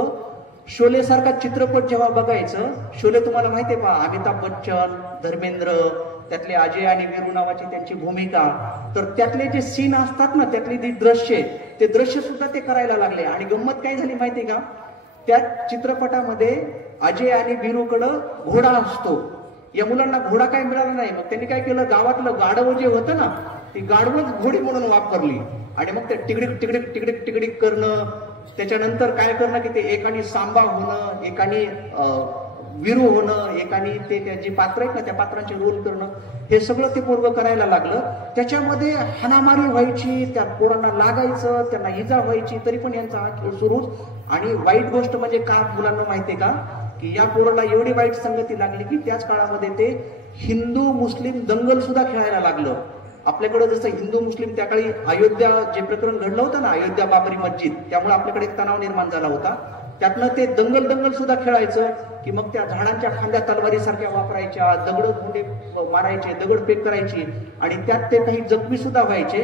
शोले सारखा चित्रपट जेव्हा बघायचं, शोले तुम्हाला माहितीये पहा, अमिताभ बच्चन, धर्मेंद्र, त्यातले अजय आणि वीरू नावाची त्यांची भूमिका, तर त्यातले जे सीन असतात ना, त्यातली जी दृश्य, ते दृश्य सुद्धा ते करायला लागले. आणि गंमत काय झाली माहितीये का, त्या चित्रपटामध्ये अजय आणि वीरूकडं घोडा असतो. या मुलांना घोडा काय मिळाला नाही. मग त्यांनी काय केलं, गावातलं गाढव जे होतं ना, ती गाढवच घोडी म्हणून वापरली. आणि मग ते टिकडिक टिकडिक टिकडिक टिकडिक करणं, त्याच्यानंतर काय करणं की ते एकाने सांबा होणं, एकाने वीरू होणं, एकाने ते जे पात्र आहेत ना त्या पात्रांचे रोल करणं, हे सगळं ते पोरग करायला लागलं. त्याच्यामध्ये हाणामारी व्हायची, त्या पोरांना लागायचं, त्यांना इजा व्हायची, तरी पण यांचा हा खेळ सुरूच. आणि वाईट गोष्ट म्हणजे का मुलांना माहितीये का, की या पोराला एवढी वाईट संगती लागली की त्याच काळामध्ये ते हिंदू मुस्लिम दंगल सुद्धा खेळायला लागलं. आपल्याकडे जसं हिंदू मुस्लिम त्या काळी अयोध्या जे प्रकरण घडलं होतं ना, अयोध्या बाबरी मस्जिद, त्यामुळे आपल्याकडे एक तणाव निर्माण झाला होता. त्यातनं ते दंगल सुद्धा खेळायचं की मग त्या झाडांच्या खांद्या तलवारी सारख्या वापरायच्या, दगड धोंडे मारायचे, दगडफेक करायची, आणि त्यात ते काही जखमी सुद्धा व्हायचे.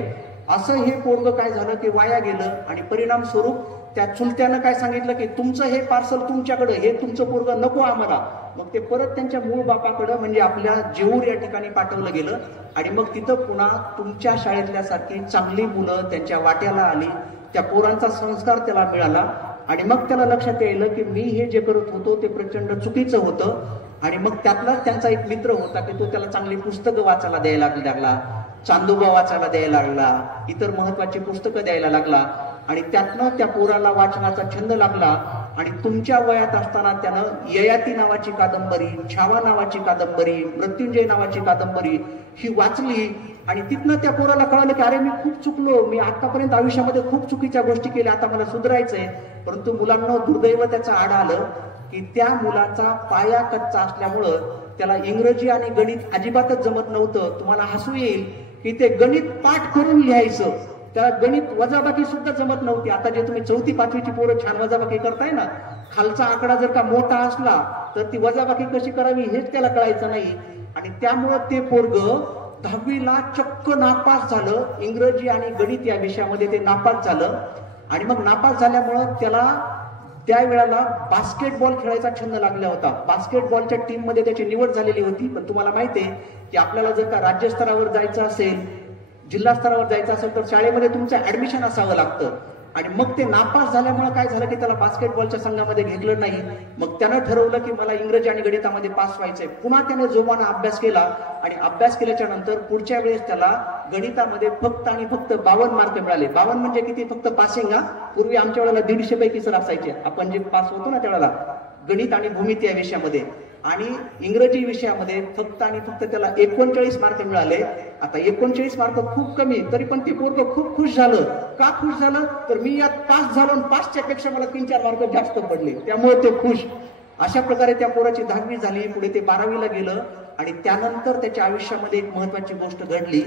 असं हे पोरग काय झालं की वाया गेलं. आणि परिणाम स्वरूप त्या चुलत्यानं काय सांगितलं की तुमचं हे पार्सल तुमच्याकडे, हे तुमचं पोरग नको आम्हाला. मग ते परत त्यांच्या मूळ बापाकडं म्हणजे आपल्या जेऊर या ठिकाणी पाठवलं गेलं. आणि मग तिथं पुन्हा तुमच्या शाळेतल्या सारखी चांगली मुलं त्यांच्या वाट्याला आली, त्या पोरांचा संस्कार त्याला मिळाला. आणि मग त्याला लक्षात यायलं की मी हे जे करत होतो ते प्रचंड चुकीचं होतं. आणि मग त्यातलाच त्यांचा एक मित्र होता की तो त्याला चांगली पुस्तकं वाचायला द्यायला लागला, चांदोबा वाचायला द्यायला लागला, इतर महत्वाची पुस्तकं द्यायला लागला. आणि त्यातनं त्या पोराला वाचनाचा छंद लागला. आणि तुमच्या वयात असताना त्यानं ययाती नावाची कादंबरी, छावा नावाची कादंबरी, मृत्युंजय नावाची कादंबरी ही वाचली. आणि तिथनं त्या पोराला कळालं की अरे मी खूप चुकलो, मी आतापर्यंत आयुष्यामध्ये खूप चुकीच्या गोष्टी केल्या, आता मला सुधारायचंय. परंतु मुलांना दुर्दैव त्याचं आड आलं की त्या मुलाचा पाया कच्चा असल्यामुळं त्याला इंग्रजी आणि गणित अजिबातच जमत नव्हतं. तुम्हाला हसू येईल की ते गणित पाठ करून लिहायचं, त्याला गणित वजाबाकी सुद्धा जमत नव्हती. आता जे तुम्ही 4वी 5वीची पोरं छान वजाबाकी करताय ना, खालचा आकडा जर का मोठा असला तर ती वजाबाकी कशी करावी हेच त्याला कळायचं नाही. आणि त्यामुळं ते पोरग 10वीला चक्क नापास झालं. इंग्रजी आणि गणित या विषयामध्ये ते नापास झालं. आणि मग नापास झाल्यामुळं त्याला त्यावेळेला बास्केटबॉल खेळायचा छंद लागला होता. बास्केटबॉलच्या टीम मध्ये त्याची निवड झालेली होती. पण तुम्हाला माहिती आहे की आपल्याला जर का राज्यस्तरावर जायचं असेल, जिल्हा स्तरावर जायचं असेल तर शाळेमध्ये तुमचं ऍडमिशन असावं लागतं. आणि मग ते नापास झाल्यामुळे काय झालं की त्याला बास्केटबॉलच्या संघामध्ये घेतलं नाही. मग त्यानं ठरवलं की मला इंग्रजी आणि गणितामध्ये पास व्हायचंय. पुन्हा त्याने जोमानं अभ्यास केला. आणि अभ्यास केल्याच्या नंतर पुढच्या वेळेस त्याला गणितामध्ये फक्त आणि फक्त 52 मार्क मिळाले. 52 म्हणजे किती, फक्त पासिंग हा. पूर्वी आमच्या वेळेला 150 पैकी सर असायचे. आपण जे पास होतो ना त्यावेळेला गणित आणि भूमिती या विषयामध्ये. आणि इंग्रजी विषयामध्ये फक्त आणि फक्त त्याला 39 मार्क मिळाले. आता 39 मार्क खूप कमी, तरी पण ते पोरग खूप खुश झालं. का खुश झालं तर मी यात पास झालो, पासच्या पेक्षा मला 3-4 मार्क जास्त पडले, त्यामुळे ते खुश. अशा प्रकारे त्या पोराची 10वी झाली. पुढे ते 12वीला गेलं. आणि त्यानंतर त्याच्या आयुष्यामध्ये एक महत्वाची गोष्ट घडली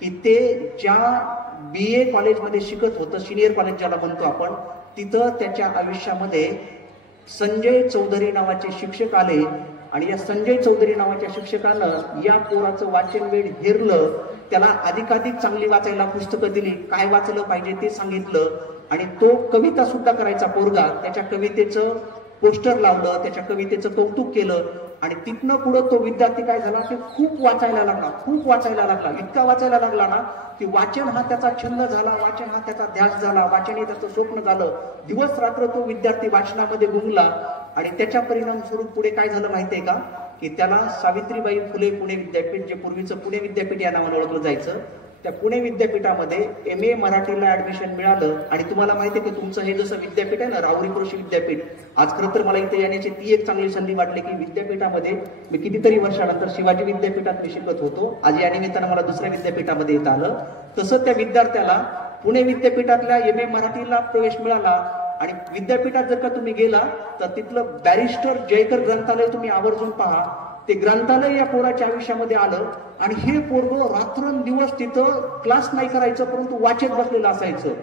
की ते ज्या BA कॉलेजमध्ये शिकत होतं, सिनियर कॉलेज ज्याला म्हणतो आपण, तिथं त्याच्या आयुष्यामध्ये संजय चौधरी नावाचे शिक्षक आले. आणि या संजय चौधरी नावाच्या शिक्षकानं या पोराचं वाचन वेळ हेरलं, त्याला अधिकाधिक चांगली वाचायला पुस्तकं दिली, काय वाचलं पाहिजे ते सांगितलं. आणि तो कविता सुद्धा करायचा पोरगा. त्याच्या कवितेचं पोस्टर लावलं, त्याच्या कवितेचं कौतुक केलं. आणि तिथनं पुढं तो विद्यार्थी काय झाला की खूप वाचायला लागला, खूप वाचायला लागला. इतका वाचायला लागला ना की वाचन हा त्याचा छंद झाला, वाचन हा त्याचा ध्यास झाला, वाचन हे त्याचं स्वप्न झालं. दिवस रात्र तो विद्यार्थी वाचनामध्ये गुंगला. आणि त्याच्या परिणाम स्वरूप पुढे काय झालं माहितीये का की त्याला सावित्रीबाई फुले पुणे विद्यापीठ, जे पूर्वीचं पुणे विद्यापीठ या नावाने ओळखलं जायचं, त्या पुणे विद्यापीठामध्ये MA मराठीला ऍडमिशन मिळालं. आणि तुम्हाला माहिती आहे की तुमचं हे जसं विद्यापीठ आहे ना, राहुरी कृषी विद्यापीठ, आज खरं तर मला इथे येण्याची ती एक चांगली संधी वाटली की विद्यापीठामध्ये मी कितीतरी वर्षानंतर शिवाजी विद्यापीठात मी शिकत होतो. आज या निमित्तानं मला दुसऱ्या विद्यापीठामध्ये येता आलं. तसं त्या विद्यार्थ्याला पुणे विद्यापीठातल्या MA मराठीला प्रवेश मिळाला. आणि विद्यापीठात जर का तुम्ही गेला तर तिथलं बॅरिस्टर जयकर ग्रंथालय तुम्ही आवर्जून पहा. ते ग्रंथालय या पोराच्या आयुष्यामध्ये आलं. आणि हे पोरग रात्रंदिवस तिथं क्लास नाही करायचं, परंतु वाचत बसलेलं असायचं.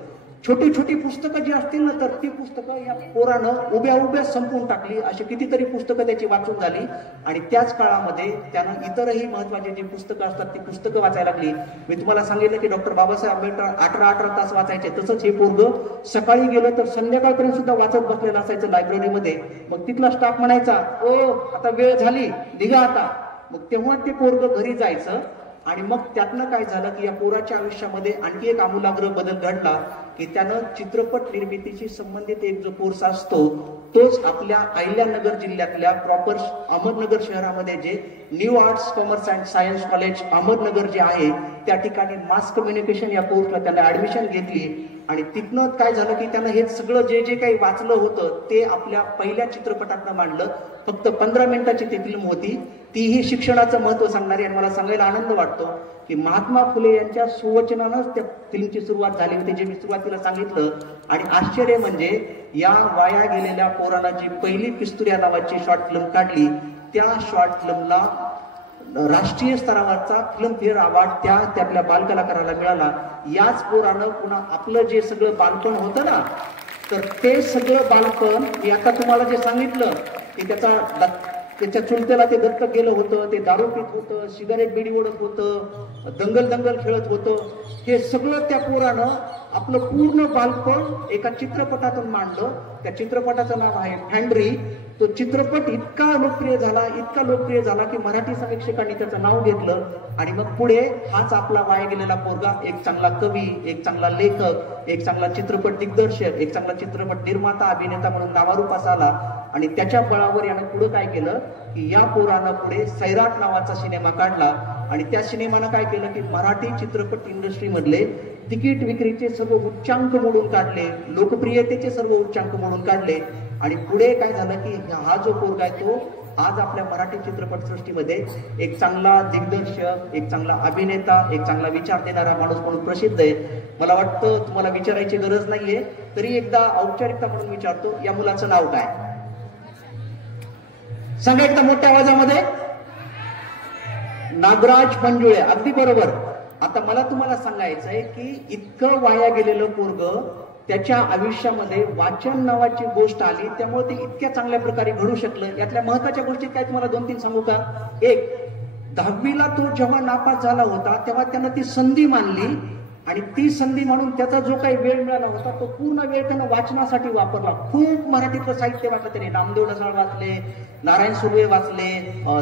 छोटी छोटी पुस्तकं जी असतील ना, तर ती पुस्तकं या पोरानं उभ्या उभ्या संपवून टाकली. अशी कितीतरी पुस्तकं त्याची वाचून झाली. आणि त्याच काळामध्ये त्यानं इतरही महत्वाची जी पुस्तकं असतात ती पुस्तकं वाचायला लागली. मी तुम्हाला सांगितलं की डॉक्टर बाबासाहेब आंबेडकर 18 तास वाचायचे, तसंच हे पोरग सकाळी गेलं तर संध्याकाळपर्यंत सुद्धा वाचत बसलेलं असायचं लायब्ररीमध्ये. मग तिथला स्टाफ म्हणायचा, ओ आता वेळ झाली, निघा आता. मग तेव्हा ते पोरग घरी जायचं. आणि मग त्यातनं काय झालं की या पोराच्या आयुष्यामध्ये आणखी एक आमूलाग्र बदल घडला की त्यानं चित्रपट निर्मितीशी संबंधित एक जो कोर्स असतो तोच आपल्या अहिल्यानगर जिल्ह्यातल्या प्रॉपर अहमदनगर शहरामध्ये जे new arts commerce and science college Ahmednagar जे आहे त्या ठिकाणी मास कम्युनिकेशन या कोर्सला त्याला ऍडमिशन घेतली. आणि तिथनं काय झालं की त्यानं हे सगळं जे जे काही वाचलं होतं ते आपल्या पहिल्या चित्रपटातनं मांडलं. फक्त 15 मिनिटाची ती फिल्म होती, तीही शिक्षणाचं महत्व सांगणारी. आणि मला सांगायला आनंद वाटतो की महात्मा फुले यांच्या सुवचनानंच त्या फिल्मची सुरुवात झाली होती, जे मी सुरुवातीला सांगितलं. आणि आश्चर्य म्हणजे या वाया गेलेल्या पोरानं जी पहिली पिस्तुऱ्या नावाची शॉर्ट फिल्म काढली त्या शॉर्ट फिल्मला राष्ट्रीय स्तरावरचा फिल्मफेअर अवॉर्ड त्या आपल्या बालकलाकाराला मिळाला. याच पोरानं पुन्हा आपलं जे सगळं बालपण होतं ना, तर ते सगळं बालपण मी आता तुम्हाला जे सांगितलं की त्याच्या चुलत्याला ते दत्तक गेलं होतं, ते दारू पित होतं, सिगारेट बिडी ओढत होतं, दंगल खेळत होतं, हे सगळं त्या पोरानं आपलं पूर्ण बालपण एका चित्रपटातून मांडलं. त्या चित्रपटाचं नाव आहे फॅन्ड्री. तो चित्रपट इतका लोकप्रिय झाला की मराठी समीक्षकांनी त्याचं नाव घेतलं. आणि मग पुढे हाच आपला वाया गेलेला पोरगा एक चांगला कवी, एक चांगला लेखक, एक चांगला चित्रपट दिग्दर्शक, एक चांगला चित्रपट निर्माता, अभिनेता म्हणून नावारूपास आला. आणि त्याच्या बळावर यानं पुढे काय केलं की या पोरानं पुढे सैराट नावाचा सिनेमा काढला. आणि त्या सिनेमानं काय केलं की मराठी चित्रपट इंडस्ट्री मधले तिकीट विक्रीचे सर्व उच्चांक मोडून काढले, लोकप्रियतेचे सर्व उच्चांक मोडून काढले. आणि पुढे काय झालं की हा जो पोरगा आहे तो आज आपल्या मराठी चित्रपट सृष्टीमध्ये एक चांगला दिग्दर्शक, एक चांगला अभिनेता, एक चांगला विचार देणारा माणूस म्हणून प्रसिद्ध आहे. मला वाटतं तुम्हाला विचारायची गरज नाहीये, तरी एकदा औपचारिकता म्हणून विचारतो, या मुलाचं नाव काय? सांगा एकदा मोठ्या आवाजामध्ये. नागराज मंजुळे. अगदी बरोबर. आता मला तुम्हाला सांगायचं आहे की इतकं वाया गेलेलं पोरग त्याच्या आयुष्यामध्ये वाचन नावाची गोष्ट आली, त्यामुळे ते इतक्या चांगल्या प्रकारे घडू शकलं. यातल्या महत्वाच्या गोष्टी काय तुम्हाला 2-3 सांगू का? एक, 10वीला तो जेव्हा नापास झाला होता तेव्हा त्यानं ती संधी मानली. आणि ती संधी म्हणून त्याचा जो काही वेळ मिळाला होता तो पूर्ण वेळ त्यानं वाचनासाठी वापरला. खूप मराठीतलं साहित्य वाचलं त्याने. नामदेव ढसाळ वाचले, नारायण सुर्वे वाचले,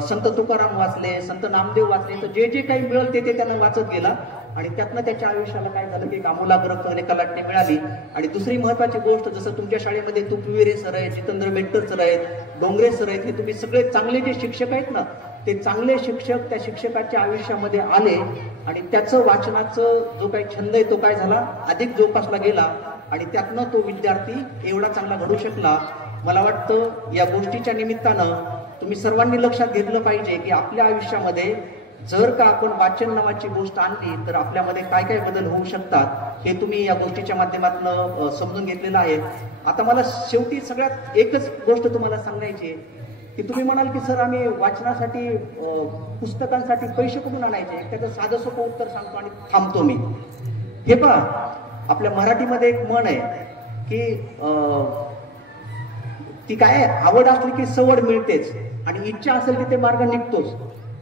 संत तुकाराम वाचले, संत नामदेव वाचले. तर जे जे काही मिळेल ते त्यानं वाचत गेला. आणि त्यातनं त्याच्या आयुष्याला काय झालं की आमूलाग्र कलाटणी मिळाली. आणि दुसरी महत्वाची गोष्ट, जसं तुमच्या शाळेमध्ये तुपविरे सर आहेत, जितेंद्र मेटकर सर आहेत, डोंगरे सर आहेत, हे तुम्ही सगळे चांगले जे शिक्षक आहेत ना, ते चांगले शिक्षक त्या शिक्षकाच्या आयुष्यामध्ये आले. आणि त्याचं वाचनाचं जो काही छंद आहे तो काय झाला, अधिक जोपासला गेला. आणि त्यातनं तो विद्यार्थी एवढा चांगला घडू शकला. मला वाटतं या गोष्टीच्या निमित्तानं तुम्ही सर्वांनी लक्षात घेतलं पाहिजे की आपल्या आयुष्यामध्ये जर का आपण वाचन नावाची गोष्ट आणली तर आपल्यामध्ये काय काय बदल होऊ शकतात हे तुम्ही या गोष्टीच्या माध्यमातून समजून घेतलेलं आहे. आता मला शेवटी सगळ्यात एकच गोष्ट तुम्हाला सांगायची की तुम्ही म्हणाल की सर आम्ही वाचनासाठी पुस्तकांसाठी पैसे कुठून आणायचे. त्याचं साधं सोपं उत्तर सांगतो आणि थांबतो मी. हे पहा, आपल्या मराठीमध्ये एक म्हण आहे की ती काय, आवड असली की सवड मिळतेच आणि इच्छा असेल की ते मार्ग निघतोच.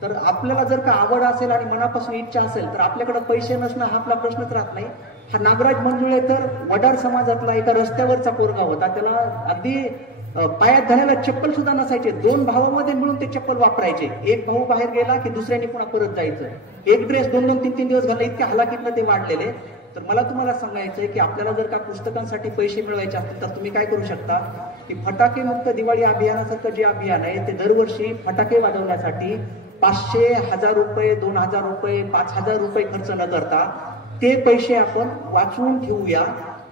तर आपल्याला जर का आवड असेल आणि मनापासून इच्छा असेल तर आपल्याकडे पैसे नसणं हा आपला प्रश्नच राहत नाही. हा नागराज मंजुळे तर वडार समाजातला एका रस्त्यावरचा पोरगा होता. त्याला अगदी पायात घालायला चप्पल सुद्धा नसायचे. 2 भावामध्ये मिळून ते चप्पल वापरायचे. एक भाऊ बाहेर गेला की दुसऱ्याने पुन्हा परत जायचं. एक ड्रेस 2-2, 3-3 दिवस घालणं, इतक्या हलाखीतनं ते वाढलेले. तर मला तुम्हाला सांगायचंय की आपल्याला जर का पुस्तकांसाठी पैसे मिळवायचे असतील तर तुम्ही काय करू शकता की फटाके मुक्त दिवाळी अभियानासारखं जे अभियान आहे ते दरवर्षी फटाके वाजवण्यासाठी 500, 1000 रुपये, 2000 रुपये, 5000 रुपये खर्च न करता ते पैसे आपण वाचवून ठेवूया.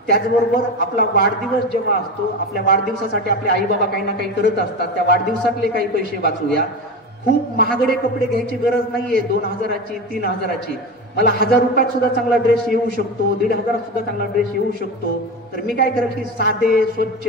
त्याचबरोबर आपला वाढदिवस जेव्हा असतो, आपल्या वाढदिवसासाठी आपले आई बाबा काही ना काही करत असतात, त्या वाढदिवसातले काही पैसे वाचूया. खूप महागडे कपडे घ्यायची गरज नाहीये, 2000ची, 3000ची. मला 1000 रुपयात सुद्धा चांगला ड्रेस येऊ शकतो, 1500 सुद्धा चांगला ड्रेस येऊ शकतो. तर मी काय करेल की साधे, स्वच्छ,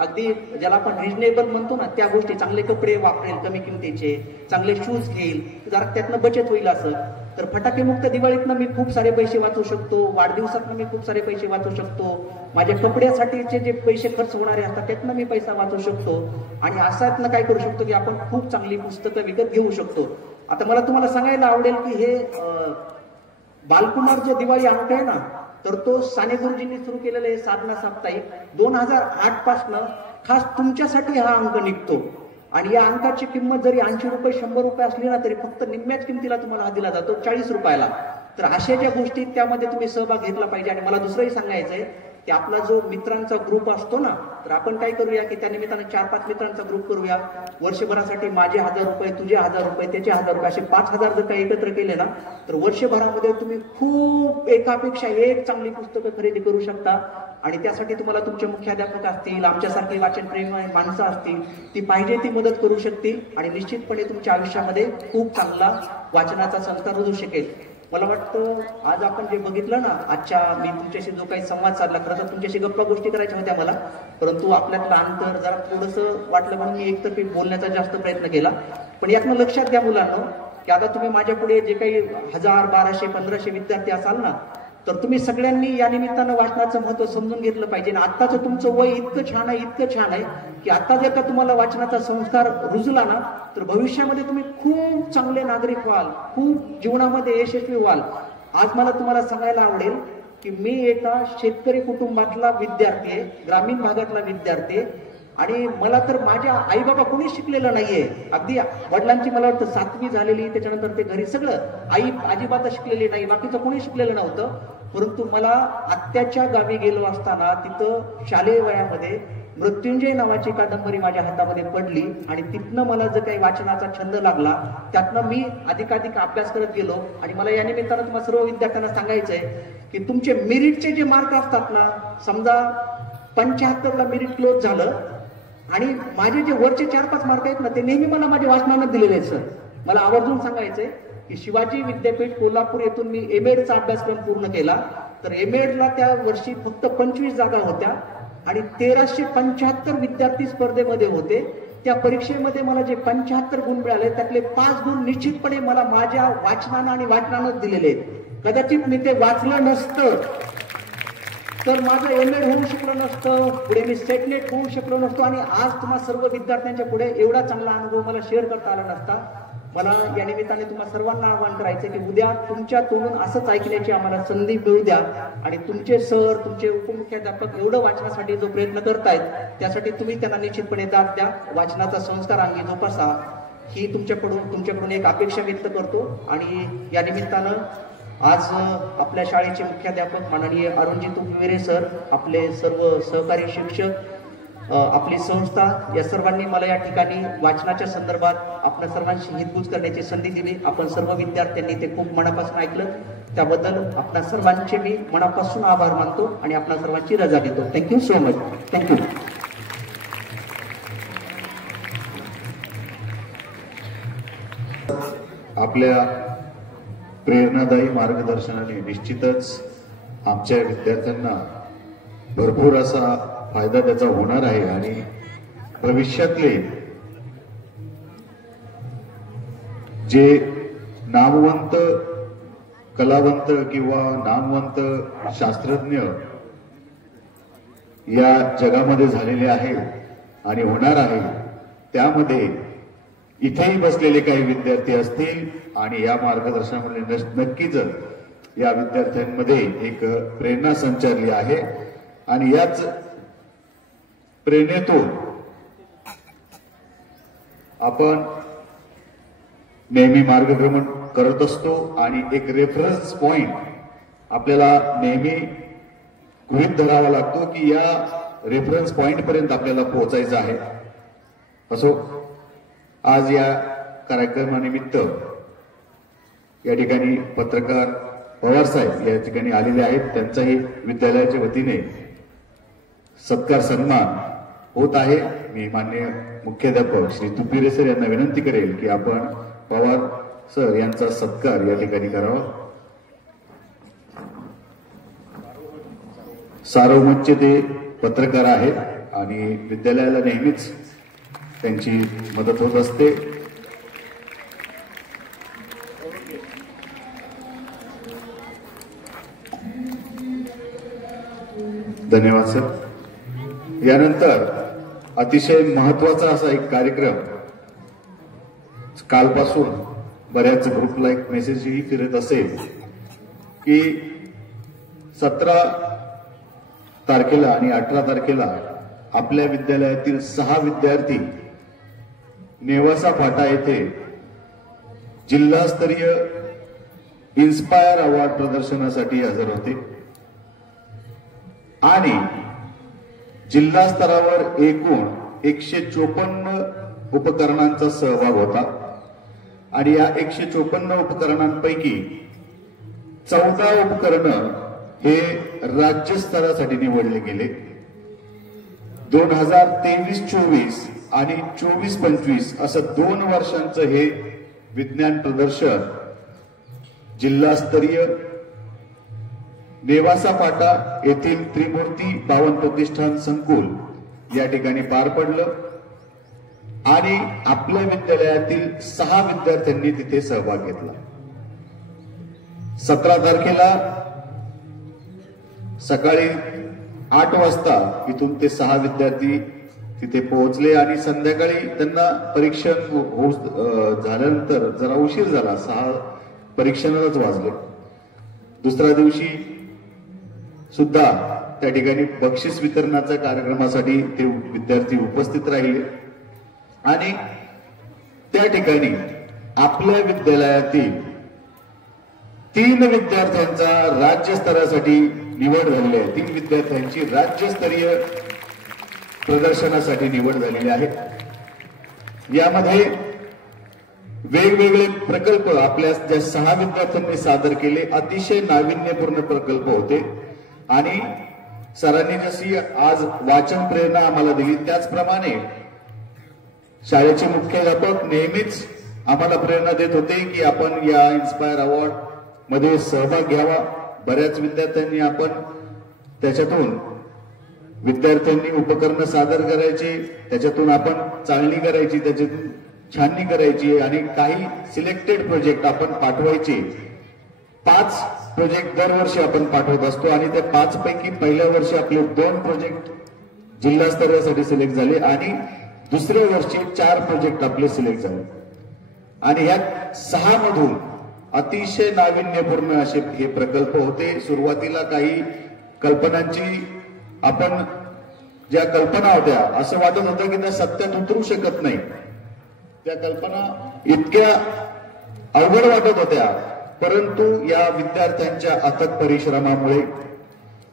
अगदी ज्याला आपण रिजनेबल म्हणतो ना त्या गोष्टी, चांगले कपडे वापरेल, कमी किमतीचे चांगले शूज घेईल, जरा त्यातनं बचत होईल. असं तर फटाकेमुक्त दिवाळीतनं मी खूप सारे पैसे वाचवू शकतो, वाढदिवसातनं मी खूप सारे पैसे वाचवू शकतो, माझ्या कपड्यासाठीचे जे पैसे खर्च होणारे असतात त्यातनं मी पैसा वाचवू शकतो, आणि असातनं काय करू शकतो की आपण खूप चांगली पुस्तकं विकत घेऊ शकतो. आता मला तुम्हाला सांगायला आवडेल की हे बालकुमार जो दिवाळी अंक आहे ना, तर तो साने गुरुजींनी सुरू केलेलं आहे साधना साप्ताहिक 2008 पासनं खास तुमच्यासाठी हा अंक निघतो. आणि या अंकाची किंमत जरी 80 रुपये 100 रुपये असली ना तरी फक्त निम्म्याच किमतीला तुम्हाला हा दिला जातो 40 रुपयाला. तर अशा ज्या गोष्टी त्यामध्ये तुम्ही सहभाग घेतला पाहिजे. आणि मला दुसरंही सांगायचंय की आपला जो मित्रांचा ग्रुप असतो ना, तर आपण काय करूया की त्या निमित्तानं 4-5 मित्रांचा ग्रुप करूया. वर्षभरासाठी माझे 1000 रुपये, तुझे 1000 रुपये, त्याचे 1000 रुपये, असे 5000 जर काही एकत्र केले ना तर वर्षभरामध्ये तुम्ही खूप एकापेक्षा एक चांगली पुस्तकं खरेदी करू शकता. आणि त्यासाठी तुम्हाला तुमचे मुख्याध्यापक असतील, आमच्यासारखी वाचनप्रेमी माणसं असतील, ती पाहिजे ती मदत करू शकतील आणि निश्चितपणे तुमच्या आयुष्यामध्ये खूप चांगला वाचनाचा संस्कार रुजू शकेल. मला वाटतं आज आपण जे बघितलं ना, आजच्या मी तुमच्याशी जो काही संवाद साधला, खरं तर तुमच्याशी गप्पा गोष्टी करायच्या होत्या मला, परंतु आपल्यातलं अंतर जरा थोडंसं वाटलं म्हणून मी एकतर्फी बोलण्याचा जास्त प्रयत्न केला. पण यातनं लक्षात घ्या मुलांनो की आता तुम्ही माझ्या पुढे जे काही 1000, 1200, 1500 विद्यार्थी असाल ना, तर तुम्ही सगळ्यांनी या निमित्तानं वाचनाचं महत्व समजून घेतलं पाहिजे. आणि आत्ताचं तुमचं वय इतकं छान आहे, इतकं छान आहे की आता जर का तुम्हाला वाचनाचा संस्कार रुजला ना तर भविष्यामध्ये तुम्ही खूप चांगले नागरिक व्हाल, खूप जीवनामध्ये यशस्वी व्हाल. आज मला तुम्हाला सांगायला आवडेल की मी एका शेतकरी कुटुंबातला विद्यार्थी आहे, ग्रामीण भागातला विद्यार्थी आहे, आणि मला तर माझ्या आई बाबा कोणीच शिकलेलं नाहीये. अगदी वडिलांची मला वाटतं 7वी झालेली, त्याच्यानंतर ते घरी सगळं, आई अजिबात शिकलेली नाही, बाकीचं कोणी शिकलेलं नव्हतं. परंतु मला आत्याच्या गावी गेलो असताना तिथं शालेय वयामध्ये मृत्युंजय नावाची कादंबरी माझ्या हातामध्ये पडली आणि तिथनं मला जर काही वाचनाचा छंद लागला, त्यातनं मी अधिकाधिक अभ्यास करत गेलो. आणि मला या निमित्तानं तुम्हाला सर्व विद्यार्थ्यांना सांगायचंय की तुमचे मेरिटचे जे मार्क असतात ना, समजा 75ला मेरिट क्लोज झालं आणि माझे जे वरचे 4-5 मार्क आहेत ना ते नेहमी मला माझ्या वाचनानं दिलेले आहेत. सर मला आवर्जून सांगायचंय की शिवाजी विद्यापीठ कोल्हापूर येथून मी एमएडचा अभ्यासक्रम पूर्ण केला. तर एमएडला त्या वर्षी फक्त 25 जागा होत्या आणि 1375 विद्यार्थी स्पर्धेमध्ये होते. त्या परीक्षेमध्ये मला जे 75 गुण मिळाले त्यातले 5 गुण निश्चितपणे मला माझ्या वाचनानं आणि वाचनानंच दिलेले आहेत. कदाचित मी ते वाचलं नसतं तर माझं एमएड होऊ शकलं नसतं, पुढे मी सेटनेट होऊ शकलो नसतो आणि आज तुम्हा सर्व विद्यार्थ्यांच्या पुढे एवढा चांगला अनुभव मला शेअर करता आला नसता. मला या निमित्ताने तुम्हाला सर्वांना आवाहन करायचं की उद्या तुमच्या तोंडून असंच ऐकण्याची आम्हाला संधी मिळू द्या. आणि तुमचे सर, तुमचे उपमुख्याध्यापक एवढं वाचनासाठी जो प्रयत्न करतायत त्यासाठी तुम्ही त्यांना निश्चितपणे दाद द्या. वाचनाचा संस्कार अंगी जोपासा ही तुमच्याकडून एक अपेक्षा व्यक्त करतो. आणि या निमित्तानं आज आपल्या शाळेचे मुख्याध्यापक माननीय अरुणजी तुपविरे सर, आपले सर्व सहकारी शिक्षक, आपली संस्था, या सर्वांनी मला या ठिकाणी वाचनाच्या संदर्भात आपल्या सर्वांशी हितगुज करण्याची संधी दिली. आपण सर्व विद्यार्थ्यांनी ते खूप मनापासून ऐकलं, त्याबद्दल आपल्या सर्वांचे मी मनापासून आभार मानतो आणि आपल्या सर्वांची रजा घेतो. Thank you so much. थँक्यू. आपल्या प्रेरणादायी मार्गदर्शनाने निश्चितच आमच्या विद्यार्थ्यांना भरपूर असा फायदा त्याचा होणार आहे आणि भविष्यातले जे नामवंत कलावंत किंवा नामवंत शास्त्रज्ञ या जगामध्ये झालेले आहेत आणि होणार आहे, त्यामध्ये इथेही बसलेले काही विद्यार्थी असतील आणि या मार्गदर्शनामुळे नक्कीच या विद्यार्थ्यांमध्ये एक प्रेरणा संचारली आहे. आणि याच प्रेरणेतून आपण नेहमी मार्गक्रमण करत असतो आणि एक रेफरन्स पॉइंट आपल्याला नेहमी गृहीत धरावा लागतो की या रेफरन्स पॉइंट पर्यंत आपल्याला पोहोचायचं आहे. असो, आज या कार्यक्रमानिमित्त या ठिकाणी पत्रकार पवार साहेब या ठिकाणी आलेले आहेत. त्यांचाही विद्यालयाच्या वतीने सत्कार सन्मान होत आहे. मी माननीय मुख्याध्यापक श्री तुपविरे सर यांना विनंती करेल की आपण पवार सर यांचा सत्कार या ठिकाणी करावा. सार्वमतचे ते पत्रकार आहेत आणि विद्यालयाला नेहमीच त्यांची मदत होत असते. धन्यवाद सर. यानंतर अतिशय महत्वाचा असा एक कार्यक्रम, कालपासून बऱ्याच ग्रुपला एक मेसेजही फिरत असेल की 17 तारखेला आणि 18 तारखेला आपल्या विद्यालयातील 6 विद्यार्थी नेवासा फाटा येथे जिल्हास्तरीय इन्स्पायर अवॉर्ड प्रदर्शनासाठी हजर होते आणि जिल्हा स्तरावर एकूण 154 उपकरणांचा सहभाग होता आणि या 154 उपकरणांपैकी 14 उपकरणं हे राज्य स्तरासाठी निवडले गेले. 2023-24 आणि 24-25 असं 2 वर्षांचं हे विज्ञान प्रदर्शन जिल्हास्तरीय नेवासा फाटा येथील त्रिमूर्ती बावन प्रतिष्ठान संकुल या ठिकाणी पार पडलं आणि आपल्या विद्यालयातील 6 विद्यार्थ्यांनी तिथे सहभाग घेतला. 17 तारखेला सकाळी 8 वाजता इथून ते 6 विद्यार्थी तिथे पोहोचले आणि संध्याकाळी त्यांना परीक्षण झाल्यानंतर जरा उशीर झाला, 6 परीक्षणालाच वाजले. दुसऱ्या दिवशी सुद्धा त्या ठिकाणी बक्षीस वितरणाच्या कार्यक्रमासाठी ते विद्यार्थी उपस्थित राहिले आणि त्या ठिकाणी आपल्या विद्यालयातील 3 विद्यार्थ्यांचा राज्य स्तरासाठी निवड झालेली आहे. 3 विद्यार्थ्यांची राज्यस्तरीय प्रदर्शनासाठी निवड झालेली आहे. यामध्ये वेगवेगळे प्रकल्प आपल्या ज्या 6 विद्यार्थ्यांनी सादर केले अतिशय नाविन्यपूर्ण प्रकल्प होते आणि सरांनी जशी आज वाचन प्रेरणा आम्हाला दिली त्याचप्रमाणे शाळेचे मुख्याध्यापक नेहमीच आम्हाला प्रेरणा देत होते की आपण या इन्स्पायर अवॉर्ड मध्ये सहभाग घ्यावा. बऱ्याच विद्यार्थ्यांनी आपण त्याच्यातून विद्यार्थ्यांनी उपकरणं सादर करायचे, त्याच्यातून आपण चालणी करायची, त्याच्यातून छाननी करायची आणि काही सिलेक्टेड प्रोजेक्ट आपण पाठवायचे. 5 प्रोजेक्ट दरवर्षी आपण पाठवत असतो आणि त्या 5 पैकी पहिल्या वर्षी आपले 2 प्रोजेक्ट जिल्हास्तरासाठी सिलेक्ट झाले आणि दुसऱ्या वर्षी 4 प्रोजेक्ट आपले सिलेक्ट झाले आणि या 6 मधून अतिशय नाविन्यपूर्ण असे हे प्रकल्प होते. सुरुवातीला काही कल्पनांची आपण ज्या कल्पना होत्या असं वाटत होतं की त्या सत्यात उतरू शकत नाही. त्या कल्पना इतक्या अवघड वाटत होत्या, परंतु या विद्यार्थ्यांच्या अथक परिश्रमामुळे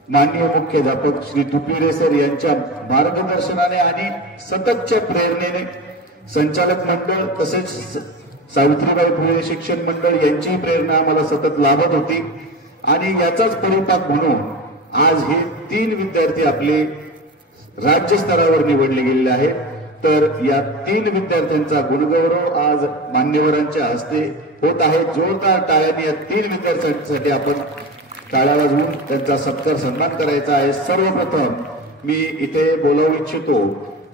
माननीय मुख्याध्यापक श्री तुपिरे सर यांच्या मार्गदर्शनाने आणि सततच्या प्रेरणेने संचालक मंडळ तसेच सावित्रीबाई फुले शिक्षण मंडळ यांची प्रेरणा आम्हाला सतत लाभत होती आणि याचाच परिपाक म्हणून आज हे 3 विद्यार्थी आपले राज्य स्तरावर निवडले गेलेले आहेत. तर या 3 विद्यार्थ्यांचा गुणगौरव आज मान्यवरांच्या हस्ते होत आहे. जोरदार टाळ्यांनी या 3 विद्यार्थ्यांसाठी आपण टाळ्या वाजवून त्यांचा सत्कार सन्मान करायचा आहे. सर्वप्रथम मी इथे बोलावू इच्छितो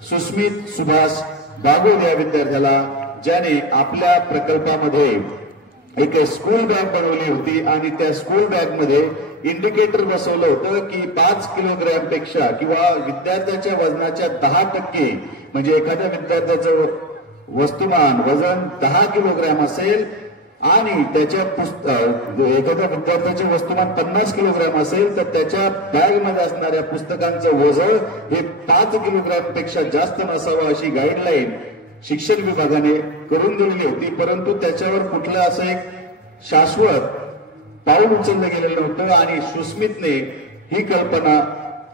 सुस्मित सुभाष बागोद या विद्यार्थ्याला, ज्याने आपल्या प्रकल्पामध्ये एक स्कूल बॅग बनवली होती आणि त्या स्कूल बॅग मध्ये इंडिकेटर बसवलं होतं की 5 किलोग्रॅम पेक्षा किंवा विद्यार्थ्याच्या वजनाच्या 10% म्हणजे एखाद्या विद्यार्थ्याचं वस्तुमान वजन 10 किलोग्रॅम असेल आणि त्याच्या एखाद्या विद्यार्थ्याचे वस्तुमान 50 किलोग्रॅम असेल तर त्याच्या बॅग मध्ये असणाऱ्या पुस्तकांचं वजन हे 5 किलोग्रॅम पेक्षा जास्त नसावं अशी गाईडलाईन शिक्षण विभागाने करून दिलेली होती. परंतु त्याच्यावर कुठलं असं एक शाश्वत पाऊल उचललं गेलेलं नव्हतं आणि सुस्मितने ही कल्पना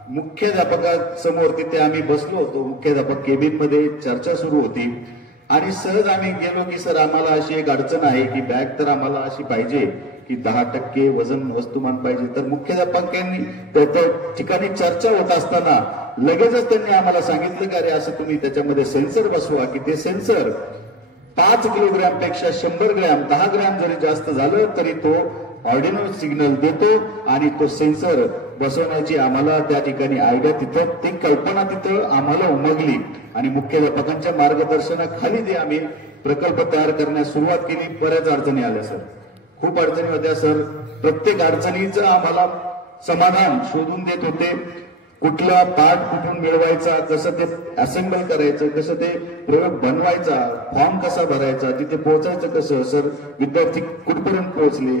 मुख्याध्यापकासमोर तिथे आम्ही बसलो होतो. मुख्याध्यापक केबिन मध्ये चर्चा सुरू होती आणि सहज आम्ही गेलो की सर आम्हाला अशी एक अडचण आहे की बॅग तर आम्हाला अशी पाहिजे की 10% वजन वस्तुमान पाहिजे. तर मुख्याध्यापकांनी त्या ठिकाणी चर्चा होत असताना लगेचच त्यांनी आम्हाला सांगितलं की अरे असं तुम्ही त्याच्यामध्ये सेन्सर बसवा की ते सेन्सर 5 किलोग्रॅम पेक्षा 100 ग्रॅम 10 ग्रॅम जरी जास्त झालं तरी तो ऑर्डिनो सिग्नल देतो आणि तो सेन्सर बसवण्याची आम्हाला त्या ठिकाणी आयडिया तिथं ती कल्पना तिथं आम्हाला उमगली आणि मुख्याध्यापकांच्या मार्गदर्शनाखाली ते आम्ही प्रकल्प तयार करण्यास सुरुवात केली. बऱ्याच अडचणी आल्या सर, खूप अडचणी होत्या सर. प्रत्येक अडचणीचं आम्हाला समाधान शोधून देत होते कुठला पार्ट कुठून मिळवायचा, कसं ते असेंबल करायचं, कसं ते प्रयोग बनवायचा, फॉर्म कसा भरायचा, तिथे पोहोचायचं कसं, सर विद्यार्थी कुठपर्यंत पोहोचले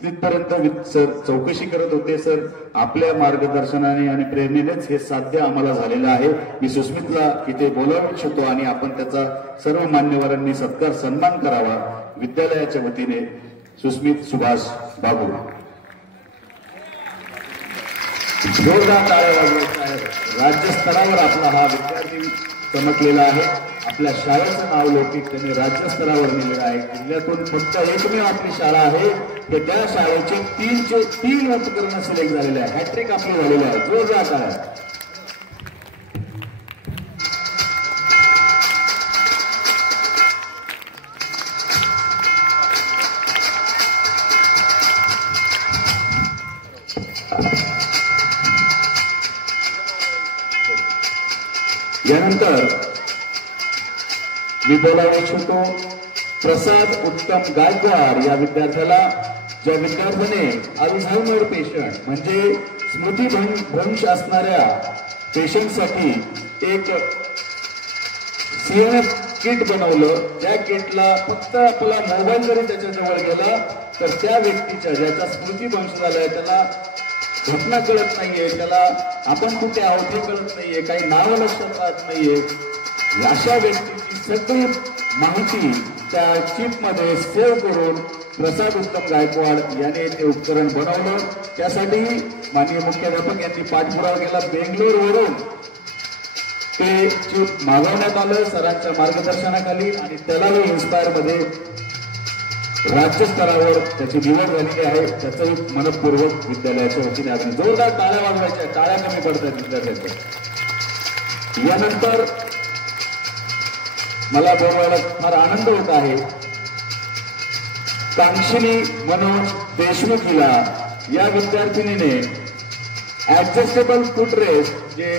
तिथपर्यंत सर चौकशी करत होते. सर आपल्या मार्गदर्शनाने आणि प्रेरणेनेच हे साध्य आम्हाला झालेलं आहे. मी सुस्मितला इथे बोलावू इच्छितो आणि आपण त्याचा सर्व मान्यवरांनी सत्कार सन्मान करावा. विद्यालयाच्या वतीने सुस्मित सुभाष बाबू. जोरदार टाळ्या वाजवायचा आहे. राज्यस्तरावर आपला हा विद्यार्थी चमकलेला आहे. आपल्या शाळेचं नाव लौकिक त्यांनी राज्यस्तरावर लिहिलेलं आहे. जिल्ह्यातून फक्त एकमेव आपली शाळा आहे की त्या शाळेचे 3 उपकरण सिलेक्ट झालेले आहे. हॅट्रिक आपली झालेली आहे. जोरदार टाळ्या. यानंतर मी बोलावू इच्छितो प्रसाद उत्तम गायकवाड या विद्यार्थ्याला, ज्या विद्यार्थ्याने अल्झायमर पेशंट म्हणजे स्मृतिभ्रंश असणाऱ्या पेशंटसाठी एक CNF किट बनवलं. त्या किटला फक्त आपला मोबाईल जरी त्याच्याजवळ गेला तर त्या व्यक्तीच्या ज्याचा स्मृतिभ्रंश झालाय त्याला घटना कळत नाहीये, त्याला आपण कुठे आहोत हे कळत नाहीये, काही नाव लक्षात राहत नाहीये, अशा व्यक्तीची सगळी माहिती त्या चिप मध्ये सेव्ह करून प्रसाद उत्तम गायकवाड याने ते उपकरण बनवलं. त्यासाठी माननीय मुख्याध्यापक यांनी पाठपुरावा केला. बेंगलोरवरून ते चिप मागवण्यात आलं सरांच्या मार्गदर्शनाखाली आणि त्यालाही इन्स्पायर मध्ये राज्यस्तरावर त्याची निवड झालेली आहे. त्याचं मनपूर्वक विद्यालयाच्या वतीने आपण जोरदार टाळ्या वाजवायच्या. टाळ्या कमी पडतात विद्यार्थ्यांच्या. यानंतर मला बोलवायला फार आनंद होत आहे. कांक्षिणी मनोज देशमुख हिला या विद्यार्थिनीने ऍडजस्टेबल फुटरेस जे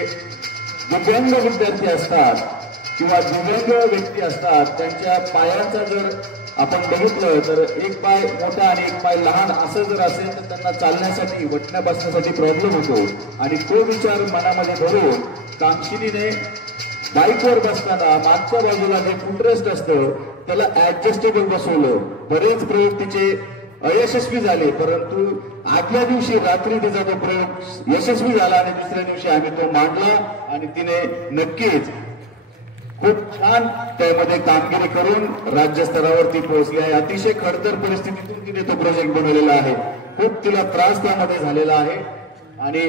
दिव्यांग विद्यार्थी असतात किंवा दिव्यांग व्यक्ती असतात त्यांच्या पायांचा जर आपण बघितलं तर एक पाय मोठा आणि एक पाय लहान असं जर असेल तर त्यांना चालण्यासाठी वटण्या बसण्यासाठी प्रॉब्लेम होतो. आणि तो विचार मनामध्ये धरून कांक्षिणीने बाईकवर बसताना मागच्या बाजूला जे फुटरेस्ट असतं त्याला ऍडजस्टेबल बसवलं. बरेच प्रयोग तिचे अयशस्वी झाले, परंतु आदल्या दिवशी रात्री तिचा तो प्रयोग यशस्वी झाला आणि दुसऱ्या दिवशी आम्ही तो मांडला आणि तिने नक्कीच खूप छान त्यामध्ये कामगिरी करून राज्यस्तरावरती पोहोचली आहे. अतिशय खडतर परिस्थितीतून तिने तो प्रोजेक्ट बनवलेला आहे. खूप तिला त्रास त्यामध्ये झालेला आहे आणि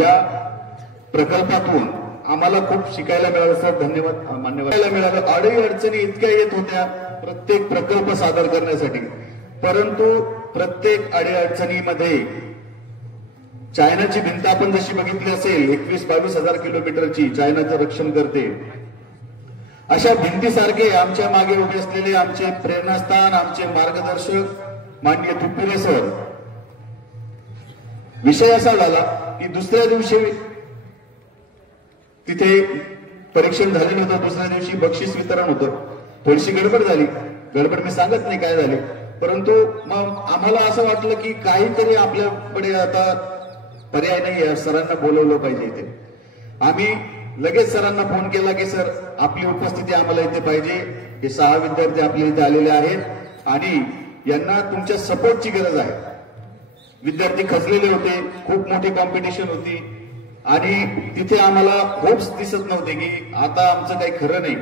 या प्रकल्पातून आम्हाला खूप शिकायला मिळालं. सर धन्यवाद मान्यवर मिळालं. अडीअडचणी अडचणी इतक्या येत होत्या प्रत्येक प्रकल्प सादर करण्यासाठी, परंतु प्रत्येक अडीअडचणीमध्ये चायनाची भिंत आपण जशी बघितली असेल 21-22 हजार किलोमीटरची चायनाचं रक्षण करते, अशा भिंतीसारखे आमच्या मागे उभे असलेले आमचे प्रेरणास्थान, आमचे मार्गदर्शक माननीय तुप्पिरे सर. विषय असा झाला की दुसऱ्या दिवशी तिथे परीक्षण झालेलं होतं, दुसऱ्या दिवशी बक्षीस वितरण होतं. थोडीशी गडबड झाली. गडबड मी सांगत नाही काय झाली, परंतु मग आम्हाला असं वाटलं की काहीतरी आपल्याकडे आता पर्याय नाही, सरांना बोलवलं पाहिजे इथे. आम्ही लगेच सरांना फोन केला की सर आपली उपस्थिती आम्हाला इथे पाहिजे. हे 6 विद्यार्थी आपल्या इथे आलेले आहेत आणि यांना तुमच्या सपोर्टची गरज आहे. विद्यार्थी खचलेले होते, खूप मोठी कॉम्पिटिशन होती आणि तिथे आम्हाला होप्स दिसत नव्हते की आता आमचं काही खरं नाही.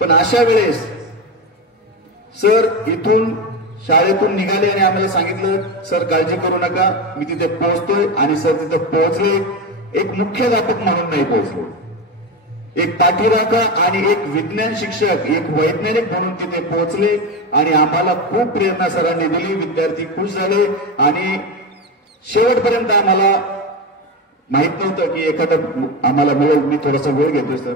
पण अशा वेळेस सर इथून शाळेतून निघाले आणि आम्हाला सांगितलं सर काळजी करू नका, मी तिथे पोहोचतोय. आणि सर तिथे पोहोचले. एक मुख्याध्यापक म्हणून नाही पोहोचलो, एक पाठीराखा आणि एक विज्ञान शिक्षक, एक वैज्ञानिक म्हणून तिथे पोहोचले आणि आम्हाला खूप प्रेरणा सरांनी दिली. विद्यार्थी खुश झाले आणि शेवटपर्यंत आम्हाला माहित नव्हतं की एखादं आम्हाला मिळेल. मी थोडासा वेळ घेतोय सर,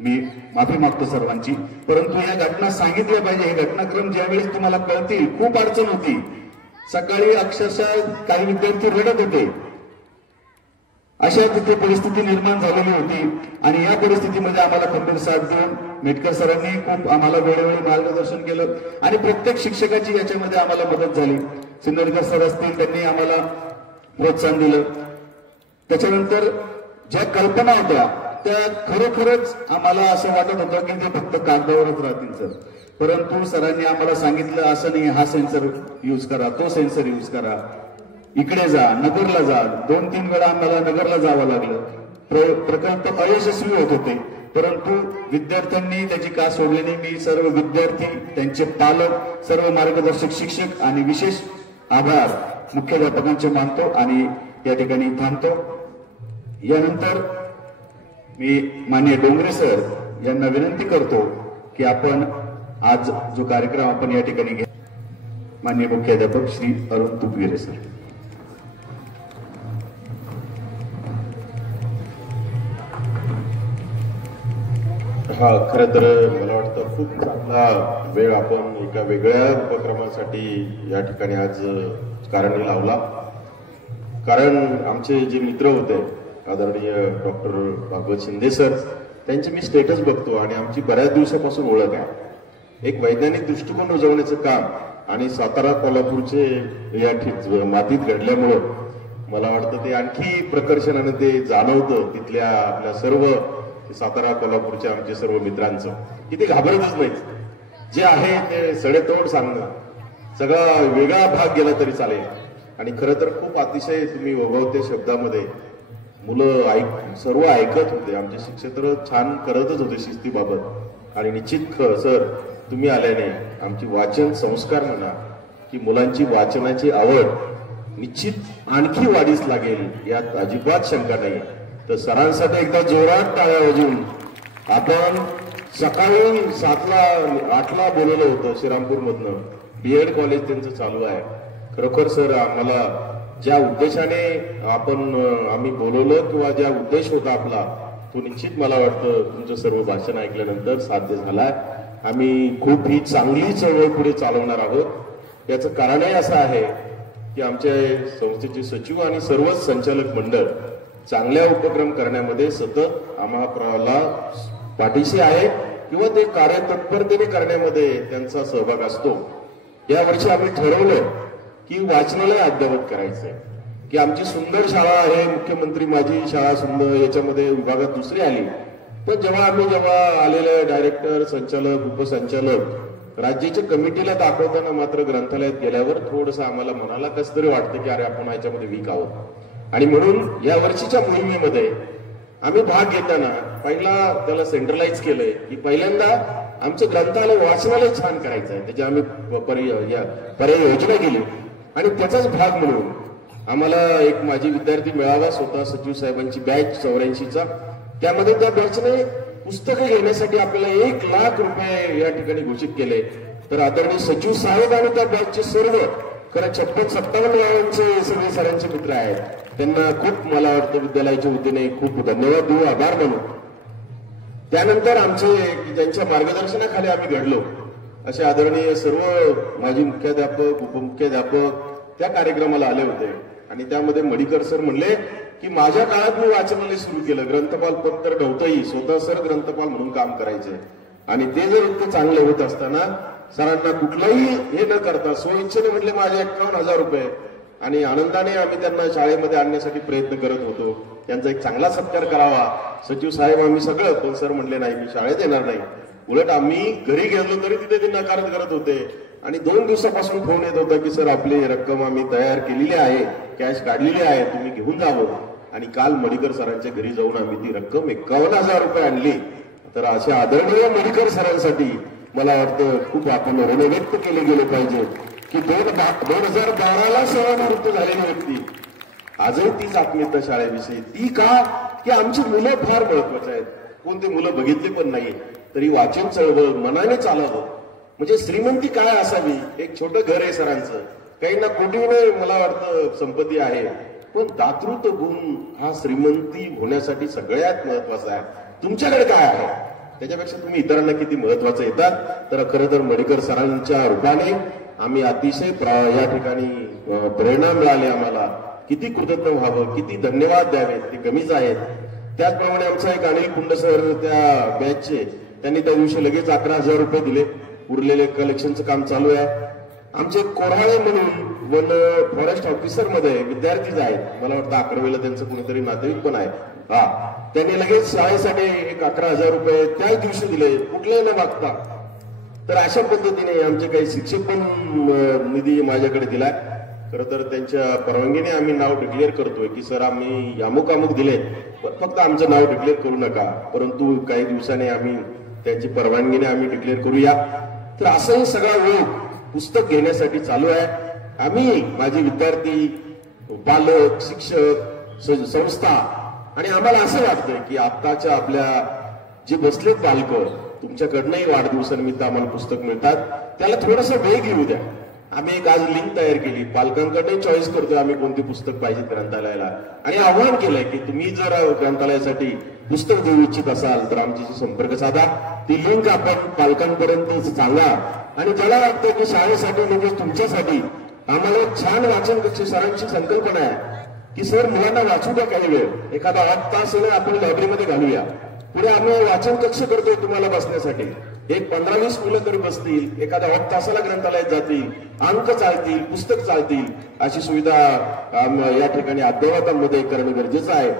मी माफी मागतो सर्वांची, परंतु या घटना सांगितल्या पाहिजे. हे घटनाक्रम ज्यावेळेस तुम्हाला कळतील, खूप अडचण होती. सकाळी अक्षरशः काही विद्यार्थी रडत होते. अशा तिथे परिस्थिती निर्माण झालेली होती आणि या परिस्थितीमध्ये आम्हाला खंबीर साथ देऊन मेटकर सरांनी खूप आम्हाला वेळोवेळी मार्गदर्शन केलं आणि प्रत्येक शिक्षकाची याच्यामध्ये आम्हाला मदत झाली. सिन्नरकर सर असतील, त्यांनी आम्हाला प्रोत्साहन दिलं. त्याच्यानंतर ज्या कल्पना होत्या त्या खरोखरच आम्हाला असं वाटत होतं की ते फक्त कागदावरच राहतील सर, परंतु सरांनी आम्हाला सांगितलं असं नाही, हा सेन्सर यूज करा, तो सेन्सर यूज करा, इकडे जा, नगरला जा. 2-3 वेळा आम्हाला नगरला जावं लागलं. प्रकल्प अयशस्वी होत होते, परंतु विद्यार्थ्यांनी त्याची का सोडली नाही. मी सर्व विद्यार्थी, त्यांचे पालक, सर्व मार्गदर्शक शिक्षक आणि विशेष आभार मुख्याध्यापकांचे मानतो आणि या ठिकाणी थांबतो. यानंतर मी माननीय डोंगरे सर यांना विनंती करतो की आपण आज जो कार्यक्रम आपण या ठिकाणी घ्या. माननीय मुख्याध्यापक श्री अरुण तुपगिरे सर. हा, खरं तर मला वाटतं खूप चांगला वेळ आपण एका वेगळ्या उपक्रमासाठी या ठिकाणी आज कारणी लावला. कारण आमचे जे मित्र होते आदरणीय डॉक्टर भागवत शिंदे सर, त्यांचे मी स्टेटस बघतो आणि आमची बऱ्याच दिवसापासून ओळख आहे. एक वैज्ञानिक दृष्टिकोन रुजवण्याचं काम आणि सातारा कोल्हापूरचे या मातीत घडल्यामुळं मला वाटतं ते आणखी प्रकर्षणाने ते जाणवतं तिथल्या आपल्या सर्व सातारा कोल्हापूरच्या आमचे सर्व मित्रांचं, की ते घाबरतच नाहीत. जे आहे ते सडेतोड सांगणं, सगळा वेगळा भाग गेला तरी चालेल. आणि खरं तर खूप अतिशय तुम्ही ओघवते शब्दामध्ये मुलं सर्व ऐकत होते. आमचे शिक्षक तर छान करतच होते शिस्तीबाबत. आणि निश्चित सर तुम्ही आल्याने आमची वाचन संस्कार म्हणा की मुलांची वाचनाची आवड निश्चित आणखी वाढीस लागेल यात अजिबात शंका नाही. तर सरांसाठी एकदा जोरात टाळ्या वाजवून, आपण सकाळी 7-8ला बोलवलं होतं श्रीरामपूरमधनं, BEd कॉलेज त्यांचं चालू आहे. खरोखर सर आम्हाला ज्या उद्देशाने आम्ही बोलवलं किंवा ज्या उद्देश होता आपला तो निश्चित मला वाटतं तुमचं सर्व भाषण ऐकल्यानंतर साध्य झालाय. आम्ही खूप ही चांगली चळवळ पुढे चालवणार आहोत. याचं कारणही असं आहे की आमच्या संस्थेचे सचिव आणि सर्वच संचालक मंडळ चांगल्या उपक्रम करण्यामध्ये सतत आम्हाला पाठीशी आहे किंवा ते कार्य तत्परतेने करण्यामध्ये त्यांचा सहभाग असतो. यावर्षी आम्ही ठरवलं की वाचनालय अद्ययावत करायचंय, की आमची सुंदर शाळा आहे, मुख्यमंत्री माझी शाळा सुंदर याच्यामध्ये विभागात दुसरी आली. पण जेव्हा आलेले डायरेक्टर, संचालक, उपसंचालक राज्याच्या कमिटीला दाखवताना मात्र ग्रंथालयात गेल्यावर थोडंसं आम्हाला मनाला कसं तरी वाटतं की अरे आपण याच्यामध्ये वीक आहोत. आणि म्हणून या वर्षीच्या मोहिमेमध्ये आम्ही भाग घेताना पहिला त्याला सेंट्रलाइज केलंय की पहिल्यांदा आमचं ग्रंथालय वाचनालय छान करायचं आहे. त्याची आम्ही पर्याय योजना केली आणि त्याचाच भाग म्हणून आम्हाला एक माझी विद्यार्थी मेळावा स्वतः सचिव साहेबांची बॅच 84चा, त्यामध्ये त्या बॅचने पुस्तकं घेण्यासाठी आपल्याला 1 लाख रुपये या ठिकाणी घोषित केले. तर आदरणीय सचिव साहेब आणि त्या बॅचचे सर्व खरं 56-57 वयाचे सगळे सरांचे मित्र आहेत. त्यांना खूप मला वाटतं विद्यालयाच्या वतीने खूप धन्यवाद देऊ, आभार मानू. त्यानंतर आमचे ज्यांच्या मार्गदर्शनाखाली आम्ही घडलो असे आदरणीय सर्व माजी मुख्याध्यापक, उपमुख्याध्यापक त्या कार्यक्रमाला आले होते. आणि त्यामध्ये मडीकर सर म्हणले की माझ्या काळात मी वाचनालय सुरू केलं, ग्रंथपाल पद तर नव्हतंही, स्वतः सर ग्रंथपाल म्हणून काम करायचे. आणि ते जर इतकं चांगले होत असताना सरांना कुठलाही हे न करता स्वइच्छेने म्हटले माझे 51,000 रुपये आणि आनंदाने आम्ही त्यांना शाळेमध्ये आणण्यासाठी प्रयत्न करत होतो. त्यांचा एक चांगला सत्कार करावा. सचिव साहेब आम्ही सगळं, पण सर म्हणले नाही मी शाळेत येणार नाही. उलट आम्ही घरी गेलो तरी तिथे ते नकारत करत होते. आणि 2 दिवसापासून फोन येत होता की सर आपली रक्कम आम्ही तयार केलेली आहे, कॅश काढलेली आहे, तुम्ही घेऊन जावं. आणि काल मडीकर सरांच्या घरी जाऊन आम्ही ती रक्कम 51,000 रुपये आणली. तर अशा आदरणीय मडीकर सरांसाठी मला वाटतं खूप आपण ऋण व्यक्त केले गेले पाहिजे की 2012ला सेवानिवृत्त झालेली व्यक्ती आजही तीच आत्मीयता शाळेविषयी. ती का की आमची मुलं फार महत्वाची आहेत. कोणते मुलं बघितले पण नाही तरी वाचन चळवळ मनाने चालावं. म्हणजे श्रीमंती काय असावी, एक छोटं घर आहे सरांचं, काही ना कोटीने मला वाटतं संपत्ती आहे, पण दातृत्व गुण हा श्रीमंती होण्यासाठी सगळ्यात महत्वाचा आहे. तुमच्याकडे काय आहे त्याच्यापेक्षा तुम्ही इतरांना किती महत्वाचं येतात. तर खरं तर मडीकर सरांच्या रूपाने आम्ही अतिशय या ठिकाणी प्रेरणा मिळाली. आम्हाला किती कृतज्ञ व्हावं, किती धन्यवाद द्यावेत ते कमीच आहेत. त्याचप्रमाणे आमचा एक अनिल कुंड सर त्या बॅचचे, त्यांनी त्या दिवशी लगेच 11,000 रुपये दिले. उरलेले कलेक्शनचं काम चालू आहे. आमचे कोऱ्हाळे म्हणून इव्हन फॉरेस्ट ऑफिसर मध्ये विद्यार्थीच आहेत, मला वाटतं 11वीला त्यांचं कुणीतरी नातेवाईक पण आहे. त्यांनी लगेच शाळेसाठी एक 11,000 रुपये त्याच दिवशी दिले, कुठलेही न मागता. तर अशा पद्धतीने आमचे काही शिक्षक पण निधी माझ्याकडे दिलाय. खरं तर त्यांच्या परवानगीने आम्ही नाव डिक्लेअर करतोय की सर आम्ही अमुक अमुक दिले, पण फक्त आमचं नाव डिक्लेअर करू नका, परंतु काही दिवसांनी आम्ही त्यांची परवानगीने आम्ही डिक्लेअर करूया. तर असंही सगळा वेळ पुस्तक घेण्यासाठी चालू आहे. आम्ही माझे विद्यार्थी, पालक, शिक्षक, संस्था, आणि आम्हाला असं वाटतंय की आत्ताच्या आपल्या जे बसलेत पालक, तुमच्याकडनंही वाढदिवसानिमित्त आम्हाला पुस्तक मिळतात, त्याला थोडासा वेग येऊ द्या. आम्ही एक आज लिंक तयार केली, पालकांकडे चॉईस करतोय आम्ही कोणती पुस्तक पाहिजे ग्रंथालयाला, आणि आव्हान केलंय की तुम्ही जर ग्रंथालयासाठी पुस्तक देऊ इच्छित असाल तर आमच्याशी संपर्क साधा. ती लिंक आपण पालकांपर्यंत सांगा. आणि ज्याला वाटतं की शाळेसाठी म्हणजे तुमच्यासाठी आम्हाला छान वाचन कक्ष, सरांची संकल्पना आहे की सर मुलांना वाचू द्या काही वेळ, एखादा 8 तास आपण लायब्ररीमध्ये घालूया. पुढे आम्ही वाचन कक्ष करतोय तुम्हाला बसण्यासाठी, एक 15-20 मुलं तरी बसतील, एखाद्या 8 तासाला ग्रंथालयात जातील, अंक चालतील, पुस्तक चालतील, अशी सुविधा या ठिकाणी अद्ययावतांमध्ये करणं गरजेचं आहे.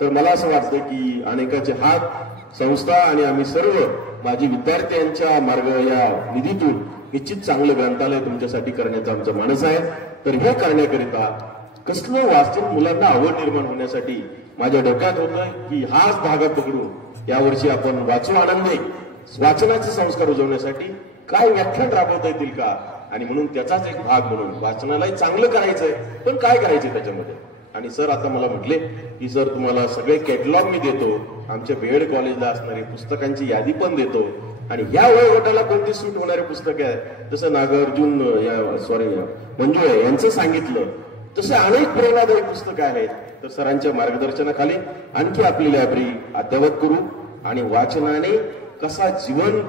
तर मला असं वाटतं की अनेकांचे हात, संस्था आणि आम्ही सर्व माझी विद्यार्थ्यांच्या मार्ग या निधीतून निश्चित चांगलं ग्रंथालय तुमच्यासाठी करण्याचा आमचा मानस आहे. तर हे करण्याकरिता कसलं वाचन मुलांना आवड निर्माण होण्यासाठी माझ्या डोक्यात होतं की हाच धागा पकडून यावर्षी आपण वाचू आनंदे वाचनाचे संस्कार रुजवण्यासाठी काय व्याख्यान राबवता येतील का, आणि म्हणून त्याचाच एक भाग म्हणून वाचनालाही चांगलं करायचंय, पण काय करायचंय त्याच्यामध्ये. आणि सर आता मला म्हटले की सर तुम्हाला सगळे कॅटलॉग मी देतो, आमच्या बीएड कॉलेजला असणारी पुस्तकांची यादी पण देतो, आणि या वयोगटाला कोणती सूट होणारे पुस्तक आहे, जसं नागार्जुन मंजू यांचं सांगितलं तसे अनेक प्रेरणादायी पुस्तकं आहेत. तर सरांच्या मार्गदर्शनाखाली आणखी आपली लायब्ररी अद्ययावत करू, आणि वाचनाने कसा जीवन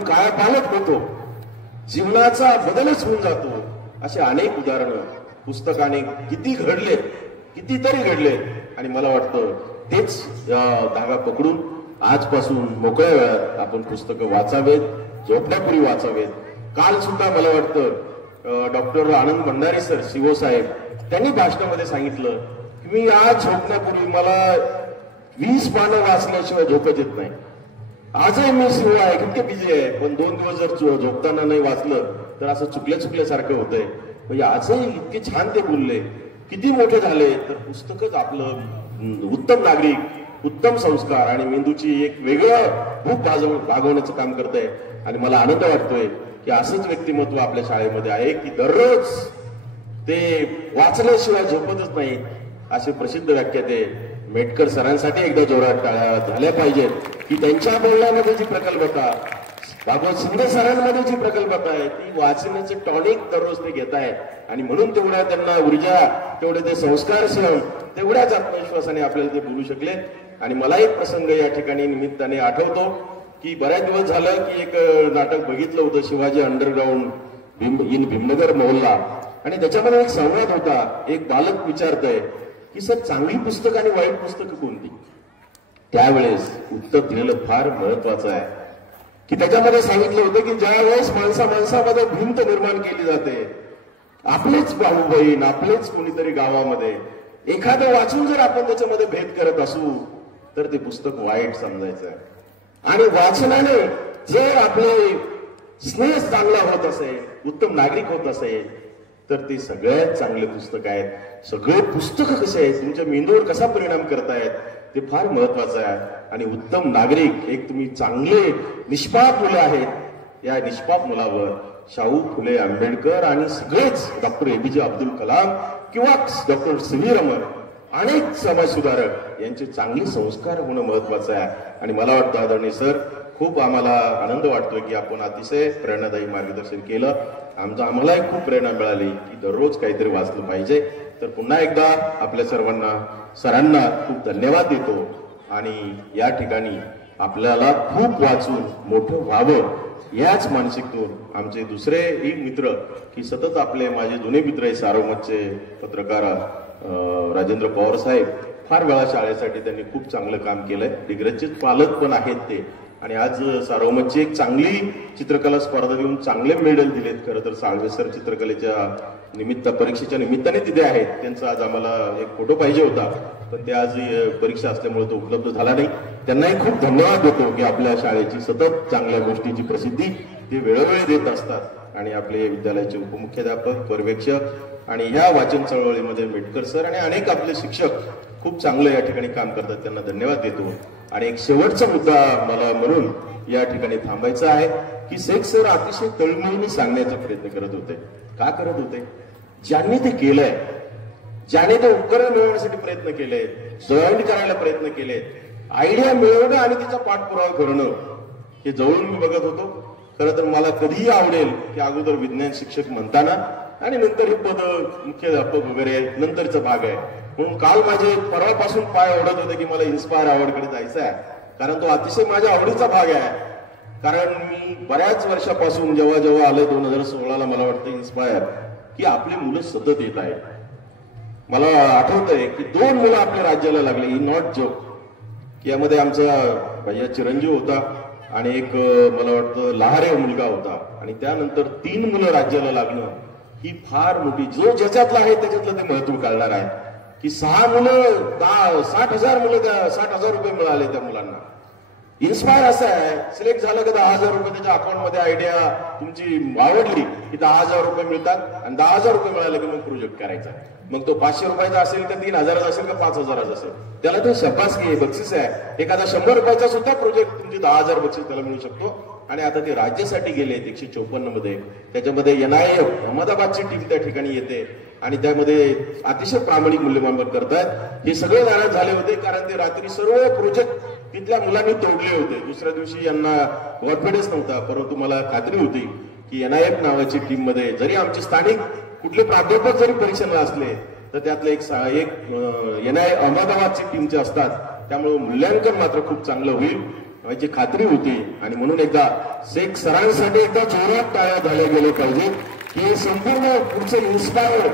कायापालट होतो, जीवनाचा बदलच होऊन जातो, असे अनेक उदाहरणं पुस्तकाने कितीतरी घडले. आणि मला वाटतं तेच धागा पकडून आजपासून मोकळ्या वेळात आपण पुस्तकं वाचावेत, झोपण्यापूर्वी वाचावेत. काल सुद्धा मला वाटतं डॉक्टर आनंद भंडारी सर सीओ साहेब त्यांनी भाषणामध्ये सांगितलं की मी आज झोपण्यापूर्वी मला 20 पानं वाचल्याशिवाय झोपच येत नाही. आजही मी सीओ आहे, किती बिझी आहे, पण 2 दिवस जर झोपताना नाही वाचलं तर असं चुकल्यासारखं होतंय. म्हणजे आजही इतके छान ते बोलले, किती मोठे झाले. तर पुस्तकच आपलं उत्तम नागरिक, उत्तम संस्कार आणि मेंदूची एक वेगळं भूक भागवण्याचं काम करतंय. आणि मला आनंद वाटतोय की असंच व्यक्तिमत्व आपल्या शाळेमध्ये आहे की दररोज ते वाचल्याशिवाय झोपतच नाही. असे प्रसिद्ध व्याख्याते मेटकर सरांसाठी एकदा जोरात टाळ्या झाल्या पाहिजेत की त्यांच्या बोलण्यामध्ये जी प्रकल्पता, भागवत शिंदे सरांमध्ये जी प्रकल्पता आहे ती वाचण्याचे टॉनिक दररोज ते घेत आहेत. आणि म्हणून तेवढ्या त्यांना ऊर्जा, तेवढे ते संस्कार सहन, तेवढ्याच आत्मविश्वासाने आपल्याला ते बोलू शकले. आणि मला एक प्रसंग या ठिकाणी निमित्ताने आठवतो की बऱ्याच दिवस झालं की एक नाटक बघितलं होतं, शिवाजी अंडरग्राऊंड इन भीमनगर मोहल्ला, आणि त्याच्यामध्ये एक संवाद होता. एक बालक विचारतंय की सर चांगली पुस्तक आणि वाईट पुस्तकं कोणती. त्यावेळेस उत्तर दिलेलं फार महत्वाचं आहे की त्याच्यामध्ये सांगितलं होतं की ज्या वेळेस माणसामध्ये भिंत निर्माण केली जाते, आपलेच भाऊ बहीण, आपलेच कोणीतरी गावामध्ये एखादं वाचून जर आपण त्याच्यामध्ये भेद करत असू तर ते पुस्तक वाईट समजायचं आहे. आणि वाचनाने जर आपले स्नेह चांगला होत असेल, उत्तम नागरिक होत असेल, तर ते सगळ्यात चांगले पुस्तक आहेत. सगळे पुस्तकं कसे आहेत, तुमच्या मेंदूवर कसा परिणाम करतायत ते फार महत्वाचं आहे. आणि उत्तम नागरिक, एक तुम्ही चांगले निष्पाप मुलं आहेत, या निष्पाप मुलावर शाहू फुले आंबेडकर आणि सगळेच डॉक्टर APJ अब्दुल कलाम किंवा डॉक्टर CV रमण, अनेक समाजसुधारक यांचे चांगले संस्कार होणं महत्वाचं आहे. आणि मला वाटतं आदरणीय सर, खूप आम्हाला आनंद वाटतोय की आपण अतिशय प्रेरणादायी मार्गदर्शन केलं. आम्हालाही खूप प्रेरणा मिळाली की दररोज काहीतरी वाचलं पाहिजे. तर पुन्हा एकदा आपल्या सर्वांना, सरांना खूप धन्यवाद देतो. आणि या ठिकाणी आपल्याला खूप वाचून मोठं व्हावं याच मानसिकतून आमचे दुसरेही मित्र की सतत आपले माझे जुने मित्र आहे, सारोमतचे पत्रकार राजेंद्र पवार साहेब, फार वेळा शाळेसाठी त्यांनी खूप चांगलं काम केलंय. डिग्रजचे पालक पण आहेत ते. आणि आज सारोमतची एक चांगली चित्रकला स्पर्धा देऊन चांगले मेडल दिलेत. खरं तर साळवे सर चित्रकलेच्या परीक्षेच्या निमित्ताने तिथे आहेत, त्यांचा आज आम्हाला एक फोटो पाहिजे होता, पण ते आज परीक्षा असल्यामुळे तो उपलब्ध झाला नाही. त्यांनाही खूप धन्यवाद देतो की आपल्या शाळेची सतत चांगल्या गोष्टीची प्रसिद्धी ते वेळोवेळी देत असतात आणि आपले विद्यालयाचे उपमुख्याध्यापक, पर्यवेक्षक आणि ह्या वाचन चळवळीमध्ये मेटकर सर आणि अनेक आपले शिक्षक खूप चांगलं या ठिकाणी काम करतात, त्यांना धन्यवाद देतो. आणि एक शेवटचा मुद्दा मला म्हणून या ठिकाणी थांबायचा आहे की शेख सर अतिशय तळमळीने सांगण्याचा प्रयत्न करत होते. का करत होते? ज्यांनी ते केलंय, ज्याने ते उपकरण मिळवण्यासाठी प्रयत्न केले, जॉईन करायला प्रयत्न केले, आयडिया मिळवणं आणि तिचा पाठपुरावा करणं, हे जवळून मी बघत होतो. खरं तर मला कधीही आवडेल की अगोदर विज्ञान शिक्षक म्हणताना आणि नंतर हे पद मुख्याध्यापक वगैरे नंतरचा भाग आहे. म्हणून काल माझे परवापासून पाय ओढत होते की मला इन्स्पायर अवॉर्डकडे जायचं आहे, कारण तो अतिशय माझ्या आवडीचा भाग आहे. कारण मी बऱ्याच वर्षापासून जेव्हा आलं 2016ला मला वाटतं इन्स्पायर की आपली मुलं सतत येत आहेत. मला आठवतंय की 2 मुलं आपल्या राज्याला लागले, ही नॉट जोक. यामध्ये आमचा भैया चिरंजीव होता आणि एक मला वाटतं लहारे मुलगा होता आणि त्यानंतर 3 मुलं राज्याला लागणं ही फार मोठी, जो ज्याच्यातलं आहे त्याच्यातलं ते महत्व कळणार आहे की 6 मुलं 60,000 रुपये मिळाले त्या मुलांना. इन्स्पायर असं आहे, सिलेक्ट झालं का 10,000 रुपये त्याच्या अकाउंटमध्ये आयडिया तुमची आवडली की 10,000 रुपये मिळतात आणि 10,000 रुपये मिळाले की मग प्रोजेक्ट करायचा. मग तो 500 रुपयाचा असेल का 3,000 असेल का 5,000 असेल, त्याला ते शाबासकी आहे, बक्षीस आहे. एखादा 100 रुपयाचा सुद्धा प्रोजेक्ट तुमची 10,000 बक्षीस त्याला मिळू शकतो. आणि आता ते राज्यासाठी गेले 154 मध्ये, त्याच्यामध्ये NIF अहमदाबादची टीम त्या ठिकाणी येते आणि त्यामध्ये अतिशय प्रामाणिक मूल्यमापन करतात. हे सगळे नाराज झाले होते कारण ते रात्री सर्व प्रोजेक्ट तिथल्या मुलांनी तोडले होते. दुसऱ्या दिवशी यांना कॉन्फिडन्स नव्हता, परंतु मला खात्री होती की NIF नावाची टीम मध्ये जरी आमचे स्थानिक कुठले प्राध्यापक जरी परीक्षेला असले तर त्यातले एक NIF अहमदाबादची टीमचे असतात, त्यामुळे मूल्यांकन मात्र खूप चांगलं होईल याची खात्री होती. आणि म्हणून एकदा शेख सरांसाठी एकदा जोरात टाळ्या झाल्या गेले पाहिजे की संपूर्ण पुढचे इन्स्पायर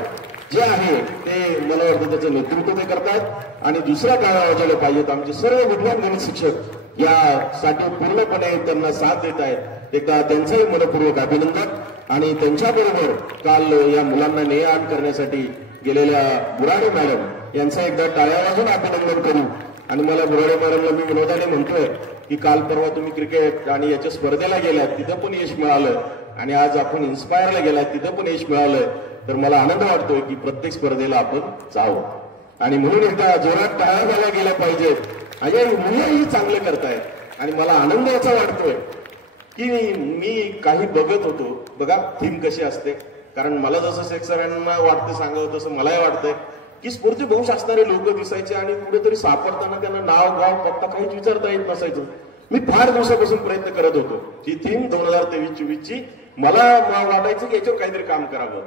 जे आहे ते मला वाटतं त्याचं नेतृत्व ते करतात आणि दुसऱ्या टाळ्या वाजवल्या पाहिजेत. आमचे सर्व विद्वान गणित शिक्षक यासाठी पूर्णपणे त्यांना साथ देत आहेत. एकदा त्यांचंही मनपूर्वक अभिनंदन. आणि त्यांच्याबरोबर काल या मुलांना ने-आण करण्यासाठी गेलेल्या बुराडे मॅडम यांचा एकदा टाळ्या वाजवून अभिनंदन करू. आणि मला बुराडे मॅडमला मी विनोदाने म्हणतोय की काल परवा तुम्ही क्रिकेट आणि याच्या स्पर्धेला गेलात, तिथं पण यश मिळालं आणि आज आपण इन्स्पायरला गेलात, तिथं पण यश मिळालं. तर मला आनंद वाटतोय की प्रत्येक स्पर्धेला आपण जावं आणि म्हणून एकदा जोरात टाळ्या झाल्या गेल्या पाहिजेत. अजय मुलंही चांगले करतायत आणि मला आनंद याचा वाटतोय की मी काही बघत होतो. बघा थीम कशी असते, कारण मला जसं शेख सरांना वाटतं सांगावं तसं मलाही वाटतंय की स्फूर्ती बहुश असणारे लोक दिसायचे आणि कुठेतरी सापडताना त्यांना नाव गाव पत्ता काहीच विचारता येत नसायचं. मी फार दिवसापासून प्रयत्न करत होतो ही थीम 2023-24ची मला वाटायचं की याच्यावर काहीतरी काम करावं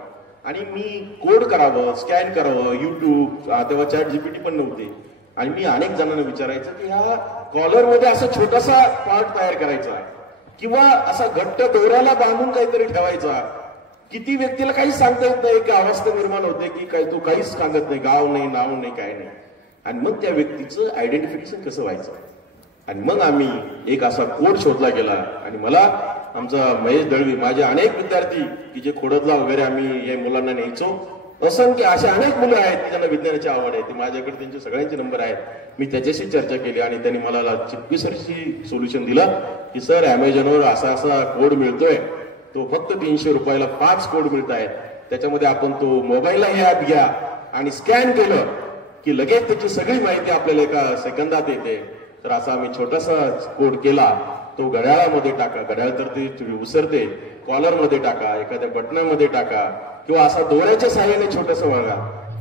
आणि मी कोड करावं, स्कॅन करावं, युट्यूब, तेव्हा ChatGPT पण नव्हते. आणि मी अनेक जणांना विचारायचं की ह्या कॉलरमध्ये असा छोटासा पार्ट तयार करायचा किंवा असा घट्ट दोऱ्याला बांधून काहीतरी ठेवायचा. किती व्यक्तीला काहीच सांगता येत नाही, की अवस्था निर्माण होते की काय तो काहीच सांगत नाही, गाव नाही, नाव नाही, काय नाही. आणि मग त्या व्यक्तीचं आयडेंटिफिकेशन कसं व्हायचं. आणि मग आम्ही एक असा कोड शोधला गेला आणि मला आमचा महेश दळवी, माझे अनेक विद्यार्थी की जे खोडदला वगैरे आम्ही या मुलांना न्यायचो, असंख्य अशा अनेक मुलं आहेत की ज्यांना विज्ञानाची आवड आहे, ते माझ्याकडे त्यांचे सगळ्यांचे नंबर आहेत. मी त्याच्याशी चर्चा केली आणि त्यांनी मला चिपकीसरशी सोल्युशन दिलं की सर अमेझॉनवर असा असा कोड मिळतोय, तो फक्त 300 रुपयाला 5 कोड मिळत आहेत. त्याच्यामध्ये आपण तो मोबाईलला हे ऍप घ्या आणि स्कॅन केलं की लगेच त्याची सगळी माहिती आपल्याला एका सेकंदात येते. तर असा आम्ही छोटासा कोड केला, तो घड्याळामध्ये टाका, घड्याळ तर ती उसरते, कॉलरमध्ये टाका, एखाद्या बटनामध्ये टाका किंवा असा दोऱ्याच्या सहाय्याने छोटासा वळगा,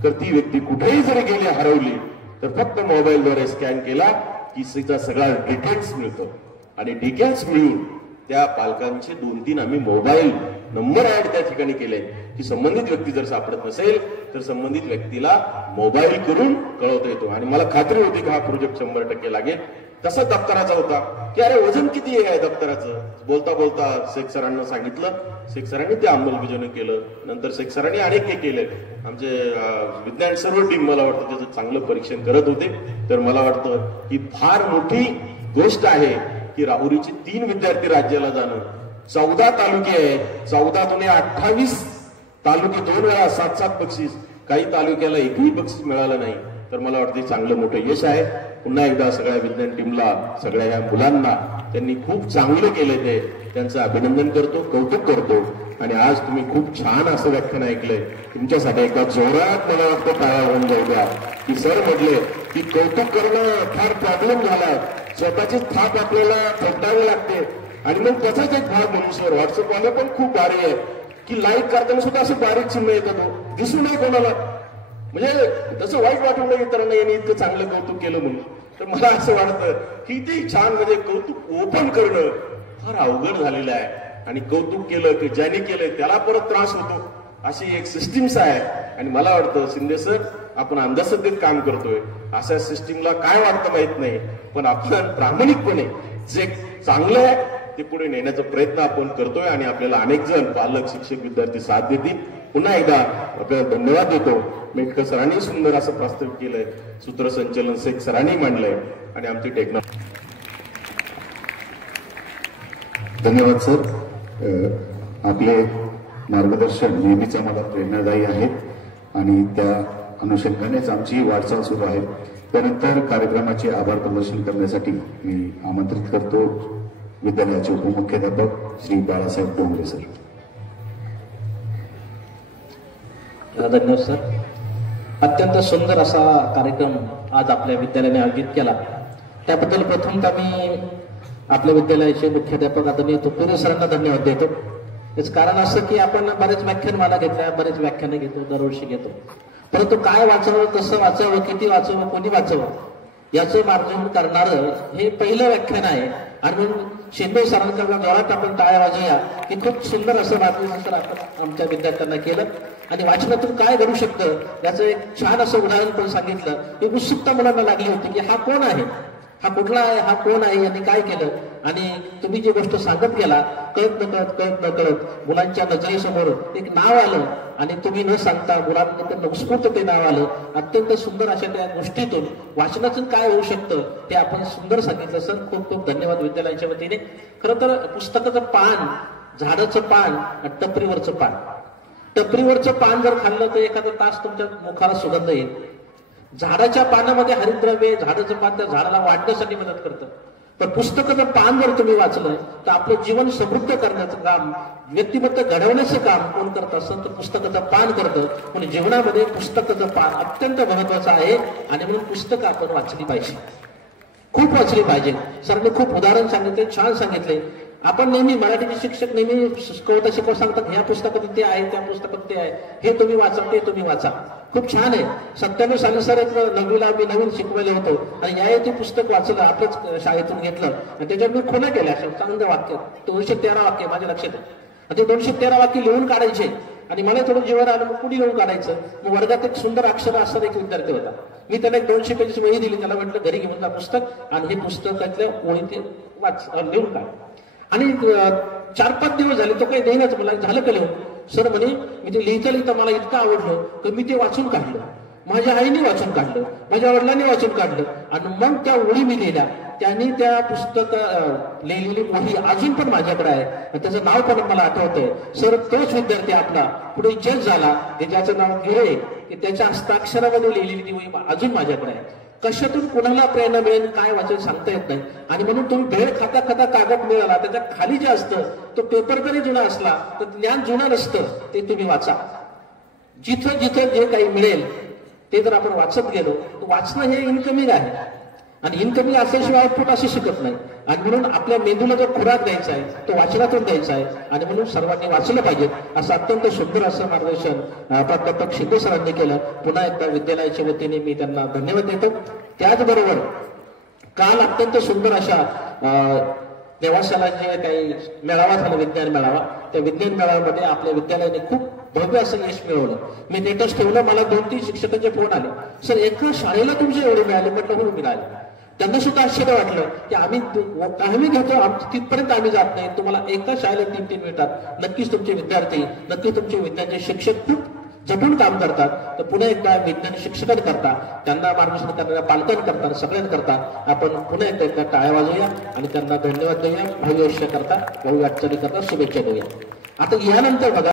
तर ती व्यक्ती कुठेही जरी गेली हरवली तर फक्त मोबाईलद्वारे स्कॅन केला की तिचा सगळा डिटेल्स मिळतो. आणि डिटेल्स मिळून त्या पालकांचे 2-3 आम्ही मोबाईल नंबर ऍड त्या ठिकाणी केले की संबंधित व्यक्ती जर सापडत नसेल तर संबंधित व्यक्तीला मोबाईल करून कळवता येतो. आणि मला खात्री होती की हा प्रोजेक्ट 100% लागेल. तसा दप्तराचा होता की अरे वजन किती आहे दप्तराचं. बोलता बोलता शेख सरांना सांगितलं, शेख सरांनी ते अंमलबजावणी केलं. नंतर शेख सरांनी अनेक हे केले. आमचे विज्ञान सर्व टीम मला वाटतं त्याचं चांगलं परीक्षण करत होते. तर मला वाटतं ही फार मोठी गोष्ट आहे की राहुरीचे 3 विद्यार्थी राज्याला जाणं, 14 तालुके आहेत, 14 दुने 28 तालुके 2 वेळा 7-7 बक्षीस, काही तालुक्याला एकही बक्षीस मिळालं नाही. तर मला वाटते चांगलं मोठं यश आहे. पुन्हा एकदा सगळ्या विज्ञान टीमला, सगळ्या या मुलांना त्यांनी खूप चांगलं केलं, ते त्यांचं अभिनंदन करतो, कौतुक करतो. आणि आज तुम्ही खूप छान असं व्याख्यान ऐकलंय. तुमच्यासाठी एकदा जोरात मला वाटतं टाळ्या होऊन जाऊ द्या की सर म्हटले की कौतुक करणं फार प्रॉब्लेम झाला, स्वतःचीच थाप आपल्याला थोपटावी लागते. आणि मग त्याचाच एक भाग म्हणून सर व्हॉट्सअपवाले पण खूप भारी आहे की लाईक करताना सुद्धा असं बारीक चिन्ह येतं, दिसू नये कोणाला, म्हणजे तसं वाईट वाटू नये इतरांना यांनी इतकं चांगलं कौतुक केलं म्हणून. तर मला असं वाटतं की ते छान, म्हणजे कौतुक ओपन करणं फार अवघड झालेलं आहे. आणि कौतुक केलं की ज्याने केलंय त्याला परत त्रास होतो, अशी एक सिस्टीम्स आहे. आणि मला वाटतं शिंदे सर आपण अंधश्रद्धेत काम करतोय, अशा सिस्टीमला काय वाटतं माहित नाही, पण आपण प्रामाणिकपणे जे चांगलं आहे ते पुढे नेण्याचा प्रयत्न आपण करतोय. आणि आपल्याला अनेक जण पालक, शिक्षक, विद्यार्थी साथ देतील. पुन्हा एकदा आपल्याला धन्यवाद देतो. मेटकर सरांनी सुंदर असं प्रस्ताव केलंय, सूत्रसंचलन शेख सरांनी मांडलंय आणि आमची टेक्नॉलॉजी. धन्यवाद सर. आपले मार्गदर्शन नेहमीच आम्हाला प्रेरणादायी आहेत आणि त्या अनुषंगानेच आमची वाटचाल सुरू आहे. त्यानंतर कार्यक्रमाचे आभार प्रदर्शन करण्यासाठी मी आमंत्रित करतो विद्यालयाचे उपमुख्याध्यापक श्री बाळासाहेब डोंगरे सर. धन्यवाद सर. अत्यंत सुंदर असा कार्यक्रम आज आपल्या विद्यालयाने आयोजित केला, त्याबद्दल प्रथमतः मी आपल्या विद्यालयाचे मुख्याध्यापक आदरणीय तुपेरे सरांना धन्यवाद देतो. याच कारण असं की आपण बरेच व्याख्यानमाला घेतल्या, बरेच व्याख्याने घेतो, दरवर्षी घेतो, परंतु काय वाचावं, कसं वाचावं, किती वाचावं, कोणी वाचावं याचं मार्गदर्शन करणारं हे पहिलं व्याख्यान आहे. आणि म्हणून शिंदे सरांकडे जोरात आपण टाळ्या वाजूया की खूप सुंदर असं मार्गदर्शन आपण आमच्या विद्यार्थ्यांना केलं. आणि वाचनातून काय घडू शकतं याचं एक छान असं उदाहरण पण सांगितलं. एक उत्सुकता मुलांना लागली होती की हा कोण आहे, हा कुठला आहे, हा कोण आहे, यांनी काय केलं. आणि तुम्ही जी गोष्ट सांगत गेला, कळत न कळत मुलांच्या नजरेसमोर एक नाव आलं आणि तुम्ही न सांगता मुलांना उत्स्फूर्त ते नाव आलं. अत्यंत सुंदर अशा त्या गोष्टीतून वाचनातून काय होऊ शकतं ते आपण सुंदर सांगितलं सर. खूप खूप धन्यवाद विद्यालयाच्या वतीने. खरं तर पुस्तकाचं पान, झाडाचं पान, टपरीवरचं पान, टपरीवरचं पान जर खाल्लं तर एखादा तास तुमच्या मुखाला सुगंध येईल. झाडाच्या पानामध्ये हरितद्रव्य, झाडाचं पान त्या झाडाला वाढण्यासाठी मदत करतं. पण पुस्तकाचं पान जर तुम्ही वाचलं तर आपलं जीवन समृद्ध करण्याचं काम, व्यक्तिमत्व घडवण्याचं काम कोण करत असतं तर पुस्तकाचं पान करतं. म्हणून जीवनामध्ये पुस्तकाचं पान अत्यंत महत्वाचं आहे आणि म्हणून पुस्तकं आपण वाचली पाहिजे, खूप वाचली पाहिजे. सरांनी खूप उदाहरण सांगितले, छान सांगितले. आपण नेहमी मराठीचे शिक्षक नेहमी शिकवता सांगतात ह्या पुस्तकात ते आहे, त्या पुस्तकात ते आहे, हे तुम्ही वाचा, ते तुम्ही वाचा. खूप छान आहे. 97 साली सर एक 9वीला मी नवीन शिकवले होतो आणि या ते पुस्तक वाचलं, आपल्याच शाळेतून घेतलं आणि त्याच्यात मी खुणा केल्या अशा चांगलं वाक्य, 213 वाक्य माझ्या लक्षात आहे. ते 213 वाक्य लिहून काढायचे आणि मला थोडं जीवन आलं, मग कुणी लिहून काढायचं. मग वर्गात एक सुंदर अक्षर असणारा एक विद्यार्थी होता. मी त्याला एक 200 पेजेस वही दिली, त्याला म्हटलं घरी घेऊन जा पुस्तक आणि हे पुस्तकातल्या ओळी ते लिहून काढ. आणि 4-5 दिवस झाले तो काही देईनाच. मला झालं का लिहून? सर म्हणे मी ते लिहिता मला इतकं आवडलं की मी ते वाचून काढलं, माझ्या आईने वाचून काढलं, माझ्या वडिलांनी वाचून काढलं आणि मग त्या ओळी मी लिहिल्या. त्यांनी त्या पुस्तक लिहिलेली वही अजून पण माझ्याकडे आहे, त्याचं नाव पण मला आठवतंय. सर तोच विद्यार्थी आपला पुढे जज झाला, ज्याचं नाव गिरे, की त्याच्या हस्ताक्षरामध्ये लिहिलेली ती वही अजून माझ्याकडे आहे. कशातून कुणाला प्रेरणा मिळेल काय वाचायला सांगता येत नाही. आणि म्हणून तुम्ही भेळ खाता खाता कागद मिळाला, त्याच्या खाली जे असतं तो पेपर जरी जुना असला तर ज्ञान जुनं नसतं, ते तुम्ही वाचा. जिथं जिथं जे काही मिळेल ते जर आपण वाचत गेलो तर वाचणं हे इनकमिंग आहे आणि इनकमिंग असल्याशिवाय आउटपुट असे शिकत नाही. आणि म्हणून आपल्या मेंदूला जो खुराक द्यायचा आहे तो वाचनातून द्यायचा आहे आणि म्हणून सर्वांनी वाचलं पाहिजे. असं अत्यंत सुंदर असं मार्गदर्शन प्राध्यापक शिंदे सरांनी केलं. पुन्हा एकदा विद्यालयाच्या वतीने मी त्यांना धन्यवाद देतो. त्याचबरोबर काल अत्यंत सुंदर अशा नेवाशाला जे काही मेळावा झाला, विज्ञान मेळावा, त्या विज्ञान मेळाव्यामध्ये आपल्या विद्यालयाने खूप भव्य असं यश मिळवलं. मी नेटच ठेवलं, मला 2-3 शिक्षकांचे फोन आले, सर एका शाळेला तुमचे एवढे मिळाले. म्हटलं हो मिळाले. त्यांना सुद्धा आश्चर्य वाटलं की आम्ही घेतो, तिथपर्यंत आम्ही जात नाही, तुम्हाला एका शाळेला 3-3 मिळतात. नक्कीच तुमचे विद्यार्थी, नक्कीच तुमचे विज्ञानचे शिक्षक खूप जपून काम करतात. तर पुन्हा एकदा विज्ञान शिक्षकांकरता, त्यांना मार्गदर्शन करणाऱ्या पालकांकरता, सगळ्यांकरता आपण पुन्हा एकदा टाळ्या वाजवूया आणि त्यांना धन्यवाद देऊया. भविष्य करता, भविष्य करता शुभेच्छा देऊया. आता यानंतर बघा